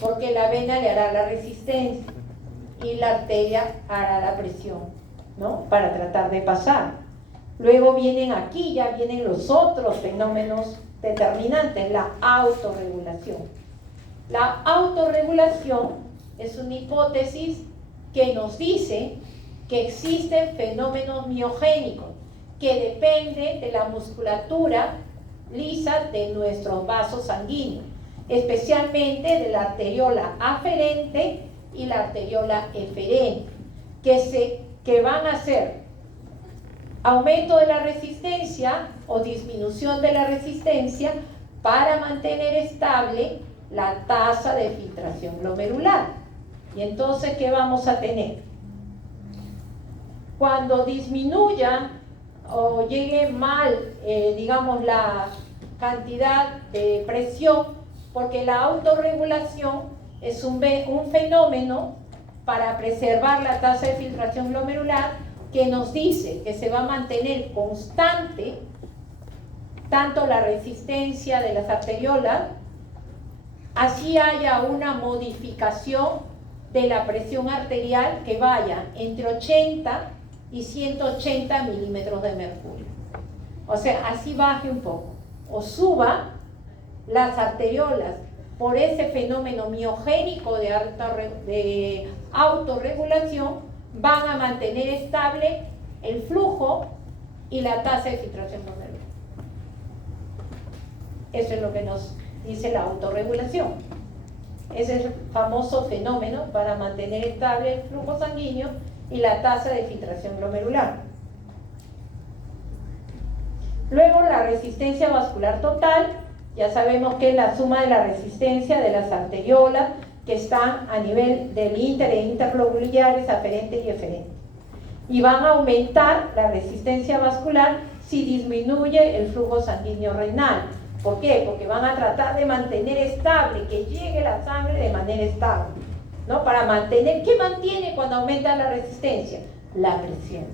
porque la vena le hará la resistencia y la arteria hará la presión, ¿no? Para tratar de pasar. Luego ya vienen los otros fenómenos determinantes, la autorregulación. La autorregulación es una hipótesis que nos dice que existen fenómenos miogénicos que dependen de la musculatura lisa de nuestros vasos sanguíneos, especialmente de la arteriola aferente y la arteriola eferente, que van a ser aumento de la resistencia o disminución de la resistencia para mantener estable la tasa de filtración glomerular. Y entonces, ¿qué vamos a tener? Cuando disminuya o llegue mal, digamos, la cantidad de presión, porque la autorregulación es un fenómeno para preservar la tasa de filtración glomerular, que nos dice que se va a mantener constante tanto la resistencia de las arteriolas, así haya una modificación de la presión arterial que vaya entre 80 y 180 milímetros de mercurio. O sea, así baje un poco o suba las arteriolas por ese fenómeno miogénico de autorregulación, van a mantener estable el flujo y la tasa de filtración glomerular. Eso es lo que nos dice la autorregulación. Ese es el famoso fenómeno para mantener estable el flujo sanguíneo y la tasa de filtración glomerular. Luego, la resistencia vascular total, ya sabemos que es la suma de la resistencia de las arteriolas que están a nivel del interlobulares aferente y eferente, y van a aumentar la resistencia vascular si disminuye el flujo sanguíneo renal. ¿Por qué? Porque van a tratar de mantener estable, que llegue la sangre de manera estable, ¿no? Para mantener, ¿qué mantiene cuando aumenta la resistencia? La presión.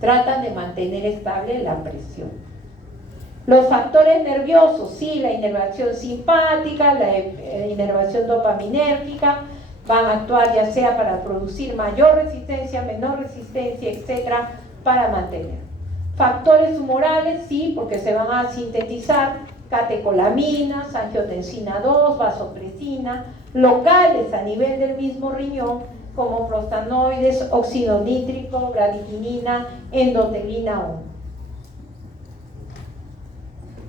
Tratan de mantener estable la presión. Los factores nerviosos, sí, la inervación simpática, la inervación dopaminérgica, van a actuar ya sea para producir mayor resistencia, menor resistencia, etcétera, para mantener. Factores humorales, sí, porque se van a sintetizar catecolaminas, angiotensina 2, vasopresina, locales a nivel del mismo riñón, como prostanoides, óxido nítrico, bradiquinina, endotelina 1.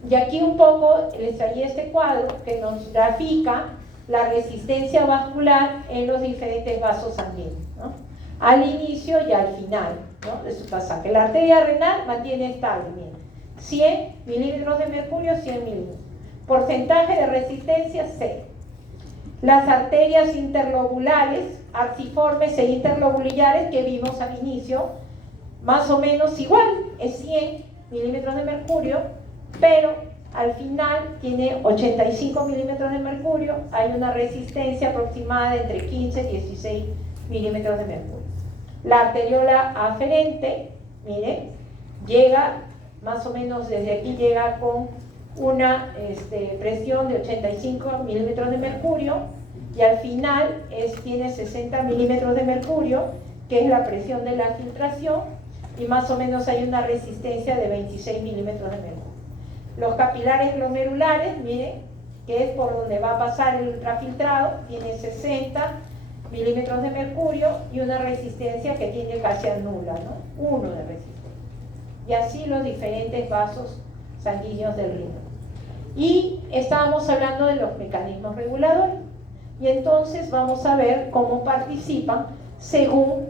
Y aquí un poco les traía este cuadro que nos grafica la resistencia vascular en los diferentes vasos sanguíneos, ¿no? Al inicio y al final, ¿no? De su pasaje. La arteria renal mantiene estable, bien, 100 milímetros de mercurio, 100 milímetros. Porcentaje de resistencia, 0. Las arterias interlobulares, arciformes e interlobulares que vimos al inicio, más o menos igual, es 100 milímetros de mercurio, pero al final tiene 85 milímetros de mercurio, hay una resistencia aproximada de entre 15 y 16 milímetros de mercurio. La arteriola aferente, miren, llega más o menos desde aquí, llega con una presión de 85 milímetros de mercurio, y al final tiene 60 milímetros de mercurio, que es la presión de la filtración, y más o menos hay una resistencia de 26 milímetros de mercurio. Los capilares glomerulares, miren, que es por donde va a pasar el ultrafiltrado, tiene 60 milímetros de mercurio y una resistencia que tiene casi nula, ¿no? 1 de resistencia. Y así los diferentes vasos sanguíneos del riñón. Y estábamos hablando de los mecanismos reguladores. Y entonces vamos a ver cómo participan según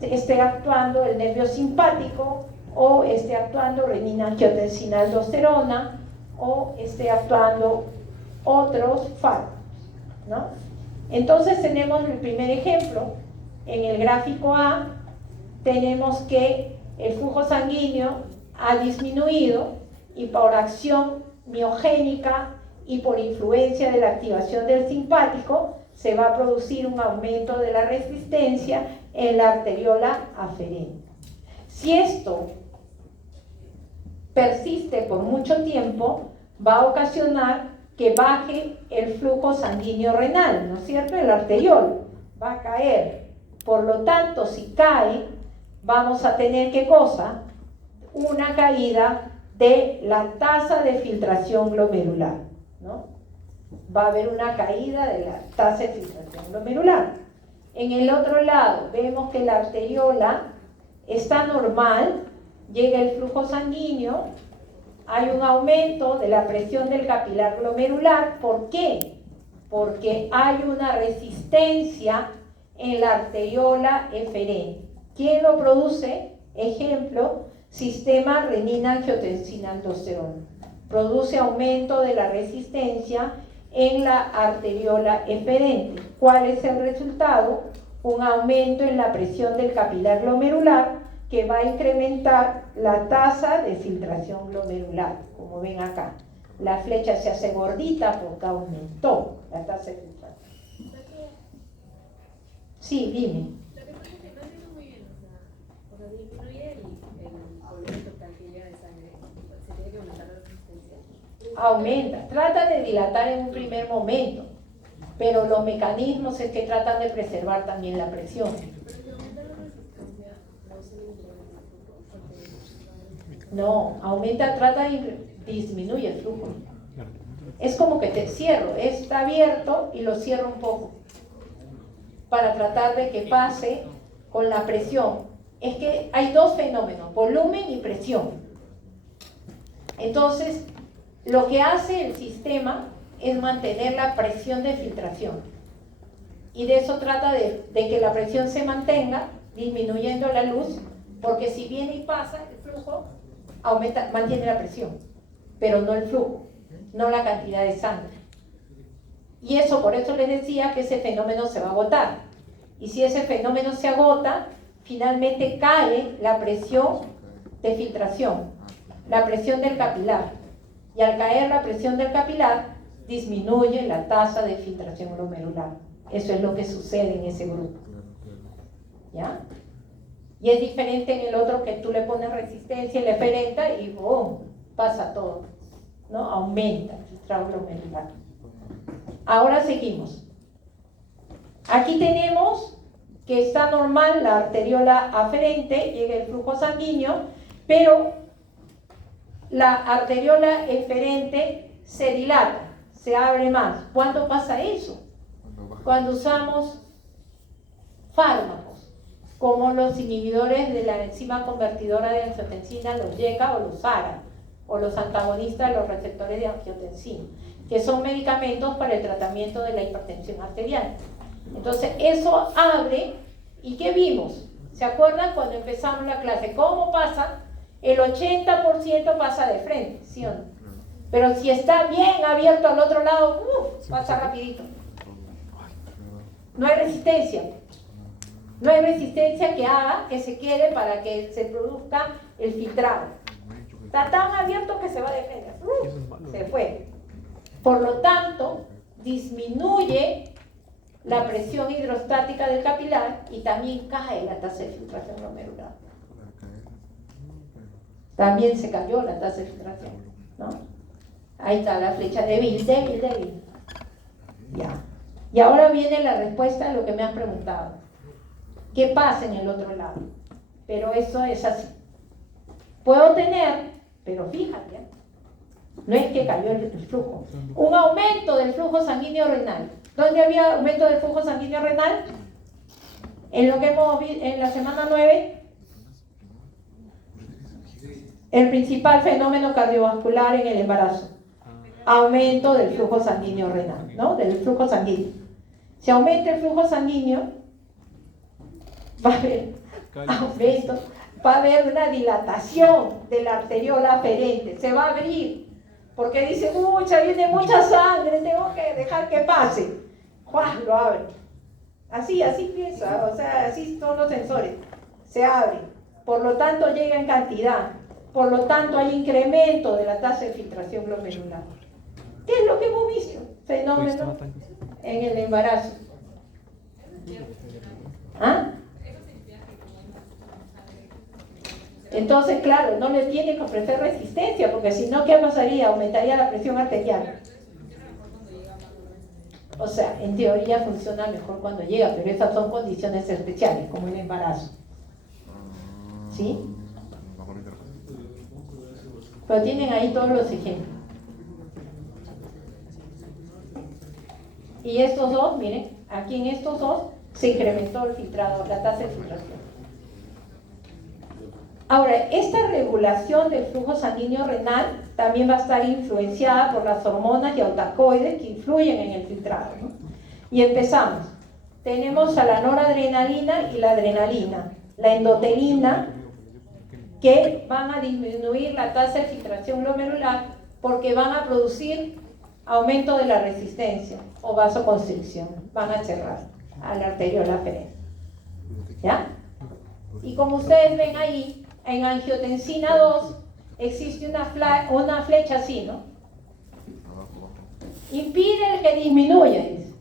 esté actuando el nervio simpático, o esté actuando renina, angiotensina, aldosterona, o esté actuando otros fármacos, ¿no? Entonces tenemos el primer ejemplo, en el gráfico A, tenemos que el flujo sanguíneo ha disminuido y por acción miogénica y por influencia de la activación del simpático se va a producir un aumento de la resistencia en la arteriola aferente. Si esto persiste por mucho tiempo, va a ocasionar que baje el flujo sanguíneo renal, ¿no es cierto? El arteriol va a caer. Por lo tanto, si cae, vamos a tener, ¿qué cosa? Una caída de la tasa de filtración glomerular, ¿no? Va a haber una caída de la tasa de filtración glomerular. En el otro lado, vemos que la arteriola está normal, llega el flujo sanguíneo, hay un aumento de la presión del capilar glomerular. ¿Por qué? Porque hay una resistencia en la arteriola eferente. ¿Quién lo produce? Ejemplo, sistema renina-angiotensina-aldosterona. Produce aumento de la resistencia en la arteriola eferente. ¿Cuál es el resultado? Un aumento en la presión del capilar glomerular que va a incrementar la tasa de filtración glomerular. Como ven acá, la flecha se hace gordita porque aumentó la tasa de filtración. Sí, dime. Lo que pasa es que no entiendo muy bien, o sea, disminuye el volumen total que llega de sangre, se tiene que aumentar la resistencia. Aumenta, trata de dilatar en un primer momento, pero los mecanismos es que tratan de preservar también la presión. Pero si aumenta la resistencia, no se incrementa el flujo, porque No, aumenta, trata de disminuye el flujo. Es como que te cierro, está abierto y lo cierro un poco para tratar de que pase con la presión. Es que hay dos fenómenos, volumen y presión. Entonces, lo que hace el sistema es mantener la presión de filtración. Y de eso trata de que la presión se mantenga, disminuyendo la luz, porque si viene y pasa, el flujo aumenta, mantiene la presión, pero no el flujo, no la cantidad de sangre. Y eso, por eso les decía que ese fenómeno se va a agotar. Y si ese fenómeno se agota, finalmente cae la presión de filtración, la presión del capilar. Y al caer la presión del capilar, disminuye la tasa de filtración glomerular. Eso es lo que sucede en ese grupo. ¿Ya? Y es diferente en el otro, que tú le pones resistencia y le ferenta y ¡boom! Pasa todo, ¿no? Aumenta el filtrado glomerular. Ahora seguimos. Aquí tenemos que está normal la arteriola aferente, llega el flujo sanguíneo, pero la arteriola eferente se dilata, se abre más. ¿Cuándo pasa eso? Cuando usamos fármacos, como los inhibidores de la enzima convertidora de angiotensina, los YECA o los ARA, o los antagonistas de los receptores de angiotensina, que son medicamentos para el tratamiento de la hipertensión arterial. Entonces, eso abre, ¿y qué vimos? ¿Se acuerdan cuando empezamos la clase? ¿Cómo pasa? El 80% pasa de frente, ¿sí o no? Pero si está bien abierto al otro lado, pasa rapidito. No hay resistencia. No hay resistencia que haga que se quede para que se produzca el filtrado. Está tan abierto que se va de frente. Se fue. Por lo tanto, disminuye la presión hidrostática del capilar y también cae la tasa de filtración glomerular. También se cambió la tasa de filtración, ¿no? Ahí está la flecha débil. Ya. Y ahora viene la respuesta a lo que me han preguntado. ¿Qué pasa en el otro lado? Pero eso es así. Puedo tener, pero fíjate, no es que cayó el flujo, un aumento del flujo sanguíneo renal. ¿Dónde había aumento del flujo sanguíneo renal? En lo que hemos visto en la semana 9. El principal fenómeno cardiovascular en el embarazo. Aumento del flujo sanguíneo renal, ¿no? Del flujo sanguíneo. Si aumenta el flujo sanguíneo, va a haber aumento, va a haber una dilatación de la arteriola aferente, se va a abrir, porque dice, viene mucha sangre, tengo que dejar que pase. ¡Juan! Lo abre. Así piensa, o sea, así son los sensores. Se abre, por lo tanto llega en cantidad, por lo tanto hay incremento de la tasa de filtración glomerular. ¿Qué es lo que hemos visto? Fenómeno en el embarazo. ¿Ah? Entonces, claro, no le tiene que ofrecer resistencia, porque si no, ¿qué pasaría? Aumentaría la presión arterial. O sea, en teoría funciona mejor cuando llega, pero esas son condiciones especiales, como el embarazo. ¿Sí? Pero tienen ahí todos los ejemplos. Y estos dos, miren, aquí en estos dos se incrementó el filtrado, la tasa de filtración. Ahora, esta regulación del flujo sanguíneo renal también va a estar influenciada por las hormonas y autacoides que influyen en el filtrado, ¿no? Y empezamos. Tenemos a la noradrenalina y la adrenalina, la endotelina, que van a disminuir la tasa de filtración glomerular porque van a producir aumento de la resistencia o vasoconstricción, van a cerrar a la arteriola aferente. ¿Ya? Y como ustedes ven ahí, en angiotensina 2 existe una flecha así, ¿no? Impide el que disminuya, dice.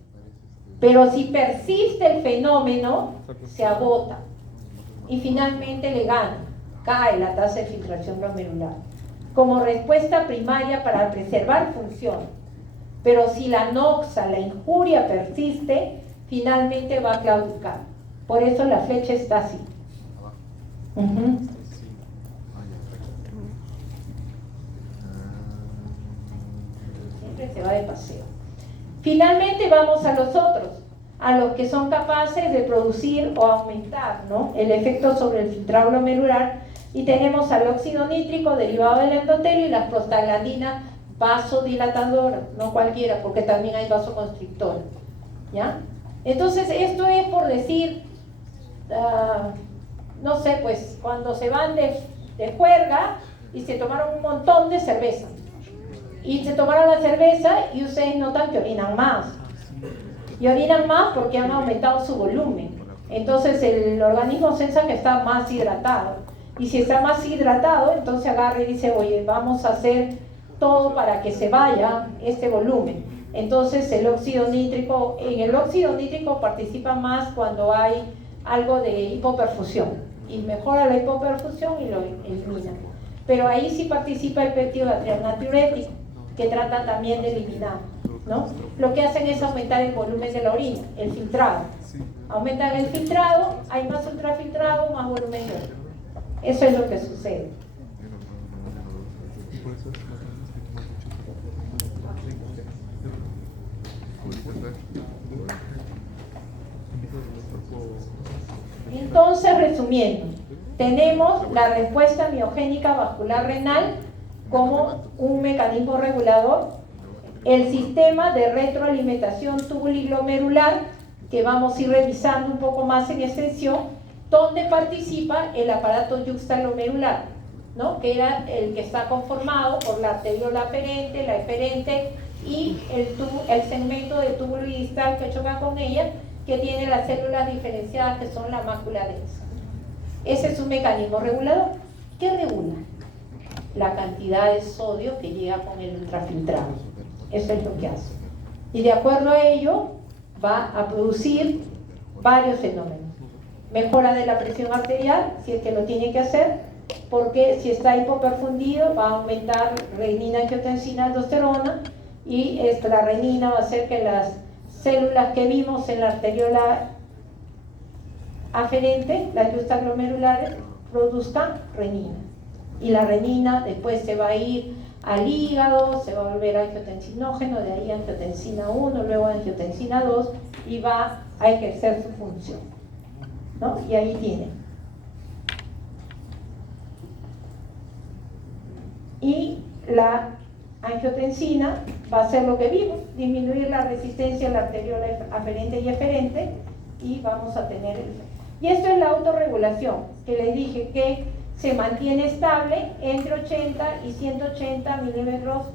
Pero si persiste el fenómeno, se agota y finalmente le gana, cae la tasa de filtración glomerular como respuesta primaria para preservar función. Pero si la noxa, la injuria persiste, finalmente va a claudicar. Por eso la flecha está así. Siempre se va de paseo. Finalmente vamos a los otros, a los que son capaces de producir o aumentar, ¿no?, el efecto sobre el filtrado glomerular, y tenemos al óxido nítrico derivado del endotelio y las prostaglandinas vasodilatadoras, no cualquiera, porque también hay vasoconstrictores, ¿ya? Entonces esto es por decir, no sé, pues cuando se van de juerga y se tomaron un montón de cerveza, y se tomaron la cerveza y ustedes notan que orinan más, y orinan más porque han aumentado su volumen. Entonces el organismo piensa que está más hidratado, y si está más hidratado, entonces agarra y dice, oye, vamos a hacer todo para que se vaya este volumen. Entonces el óxido nítrico, en el óxido nítrico participa más cuando hay algo de hipoperfusión, y mejora la hipoperfusión y lo elimina. Pero ahí sí participa el péptido natriurético, que trata también de eliminar, ¿no? Lo que hacen es aumentar el volumen de la orina, el filtrado. Aumentan el filtrado, hay más ultrafiltrado, más volumen de orina. Eso es lo que sucede. Entonces, resumiendo, tenemos la respuesta miogénica vascular renal como un mecanismo regulador, el sistema de retroalimentación tubuloglomerular, que vamos a ir revisando un poco más en extensión, donde participa el aparato yuxtaglomerular, ¿no?, que era el que está conformado por la arteriola aferente, la eferente y el segmento de túbulo distal que choca con ella, que tiene las células diferenciadas, que son la mácula densa. Ese es un mecanismo regulador. ¿Qué regula? La cantidad de sodio que llega con el ultrafiltrado. Eso es lo que hace. Y de acuerdo a ello, va a producir varios fenómenos. Mejora de la presión arterial, si es que lo tiene que hacer, porque si está hipoperfundido va a aumentar renina, angiotensina, aldosterona, y la renina va a hacer que las células que vimos en la arteriola aferente, las yuxtaglomerulares, produzcan renina. Y la renina después se va a ir al hígado, se va a volver angiotensinógeno, de ahí angiotensina 1, luego angiotensina 2, y va a ejercer su función, ¿no? Y ahí tienen. Y la angiotensina va a hacer lo que vimos, disminuir la resistencia a la arteriola aferente y eferente, y vamos a tener el... Y esto es la autorregulación, que les dije que se mantiene estable entre 80 y 180 milímetros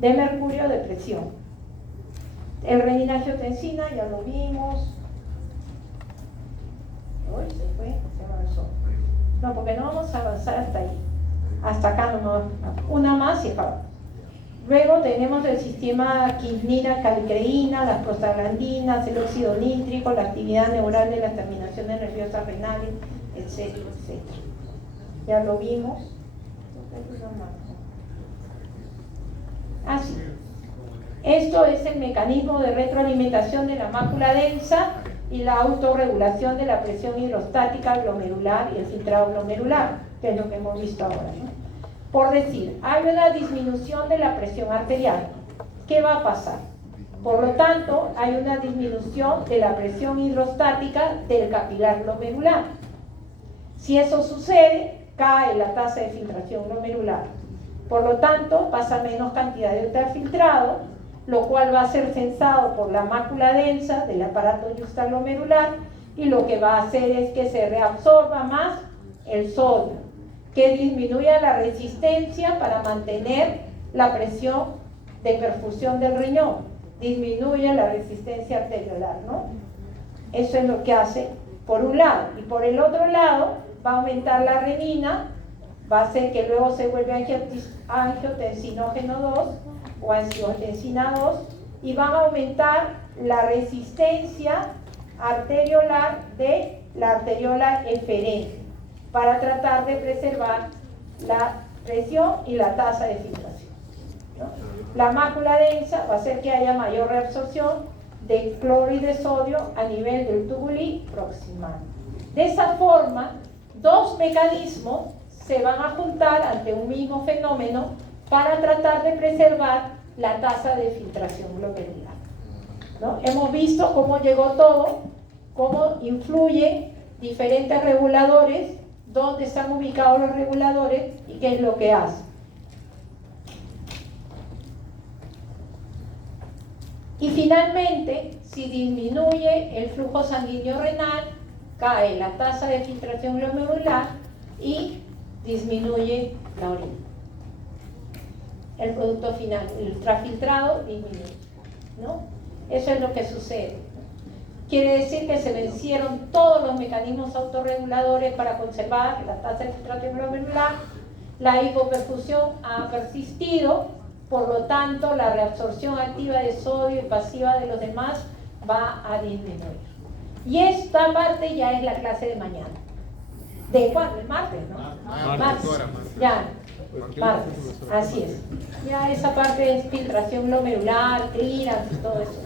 de mercurio de presión. El renina-angiotensina ya lo vimos, Uy, se fue, se avanzó. No, porque no vamos a avanzar hasta ahí. Hasta acá nomás. Una más y acabamos. Luego tenemos el sistema quinina, calicreína, las prostaglandinas, el óxido nítrico, la actividad neural de las terminaciones nerviosas renales, etcétera, etcétera. Ya lo vimos. Así. Esto es el mecanismo de retroalimentación de la mácula densa y la autorregulación de la presión hidrostática glomerular y el filtrado glomerular, que es lo que hemos visto ahora, ¿no? Por decir, hay una disminución de la presión arterial. ¿Qué va a pasar? Por lo tanto, hay una disminución de la presión hidrostática del capilar glomerular. Si eso sucede, cae la tasa de filtración glomerular. Por lo tanto, pasa menos cantidad de ultrafiltrado, lo cual va a ser sensado por la mácula densa del aparato yuxtaglomerular y lo que va a hacer es que se reabsorba más el sodio, que disminuya la resistencia para mantener la presión de perfusión del riñón, disminuye la resistencia arteriolar, ¿no? Eso es lo que hace por un lado. Y por el otro lado va a aumentar la renina, va a hacer que luego se vuelva angiotensinógeno 2 o angiotensina 2 y va a aumentar la resistencia arteriolar de la arteriola eferente para tratar de preservar la presión y la tasa de filtración, ¿no? La mácula densa va a hacer que haya mayor reabsorción de cloro y de sodio a nivel del tubuli proximal. De esa forma, dos mecanismos se van a juntar ante un mismo fenómeno para tratar de preservar la tasa de filtración glomerular, ¿no? Hemos visto cómo llegó todo, cómo influyen diferentes reguladores, dónde están ubicados los reguladores y qué es lo que hacen. Y finalmente, si disminuye el flujo sanguíneo renal, cae la tasa de filtración glomerular y disminuye la orina. El producto final, el ultrafiltrado, disminuye, ¿no? Eso es lo que sucede. Quiere decir que se vencieron todos los mecanismos autorreguladores para conservar la tasa de filtración glomerular, la hipoperfusión ha persistido, por lo tanto la reabsorción activa de sodio y pasiva de los demás va a disminuir. Y esta parte ya es la clase de mañana. ¿De cuándo? El martes, ¿no? Martes. Ya, martes, así es. Ya esa parte es filtración glomerular, clearance y todo eso.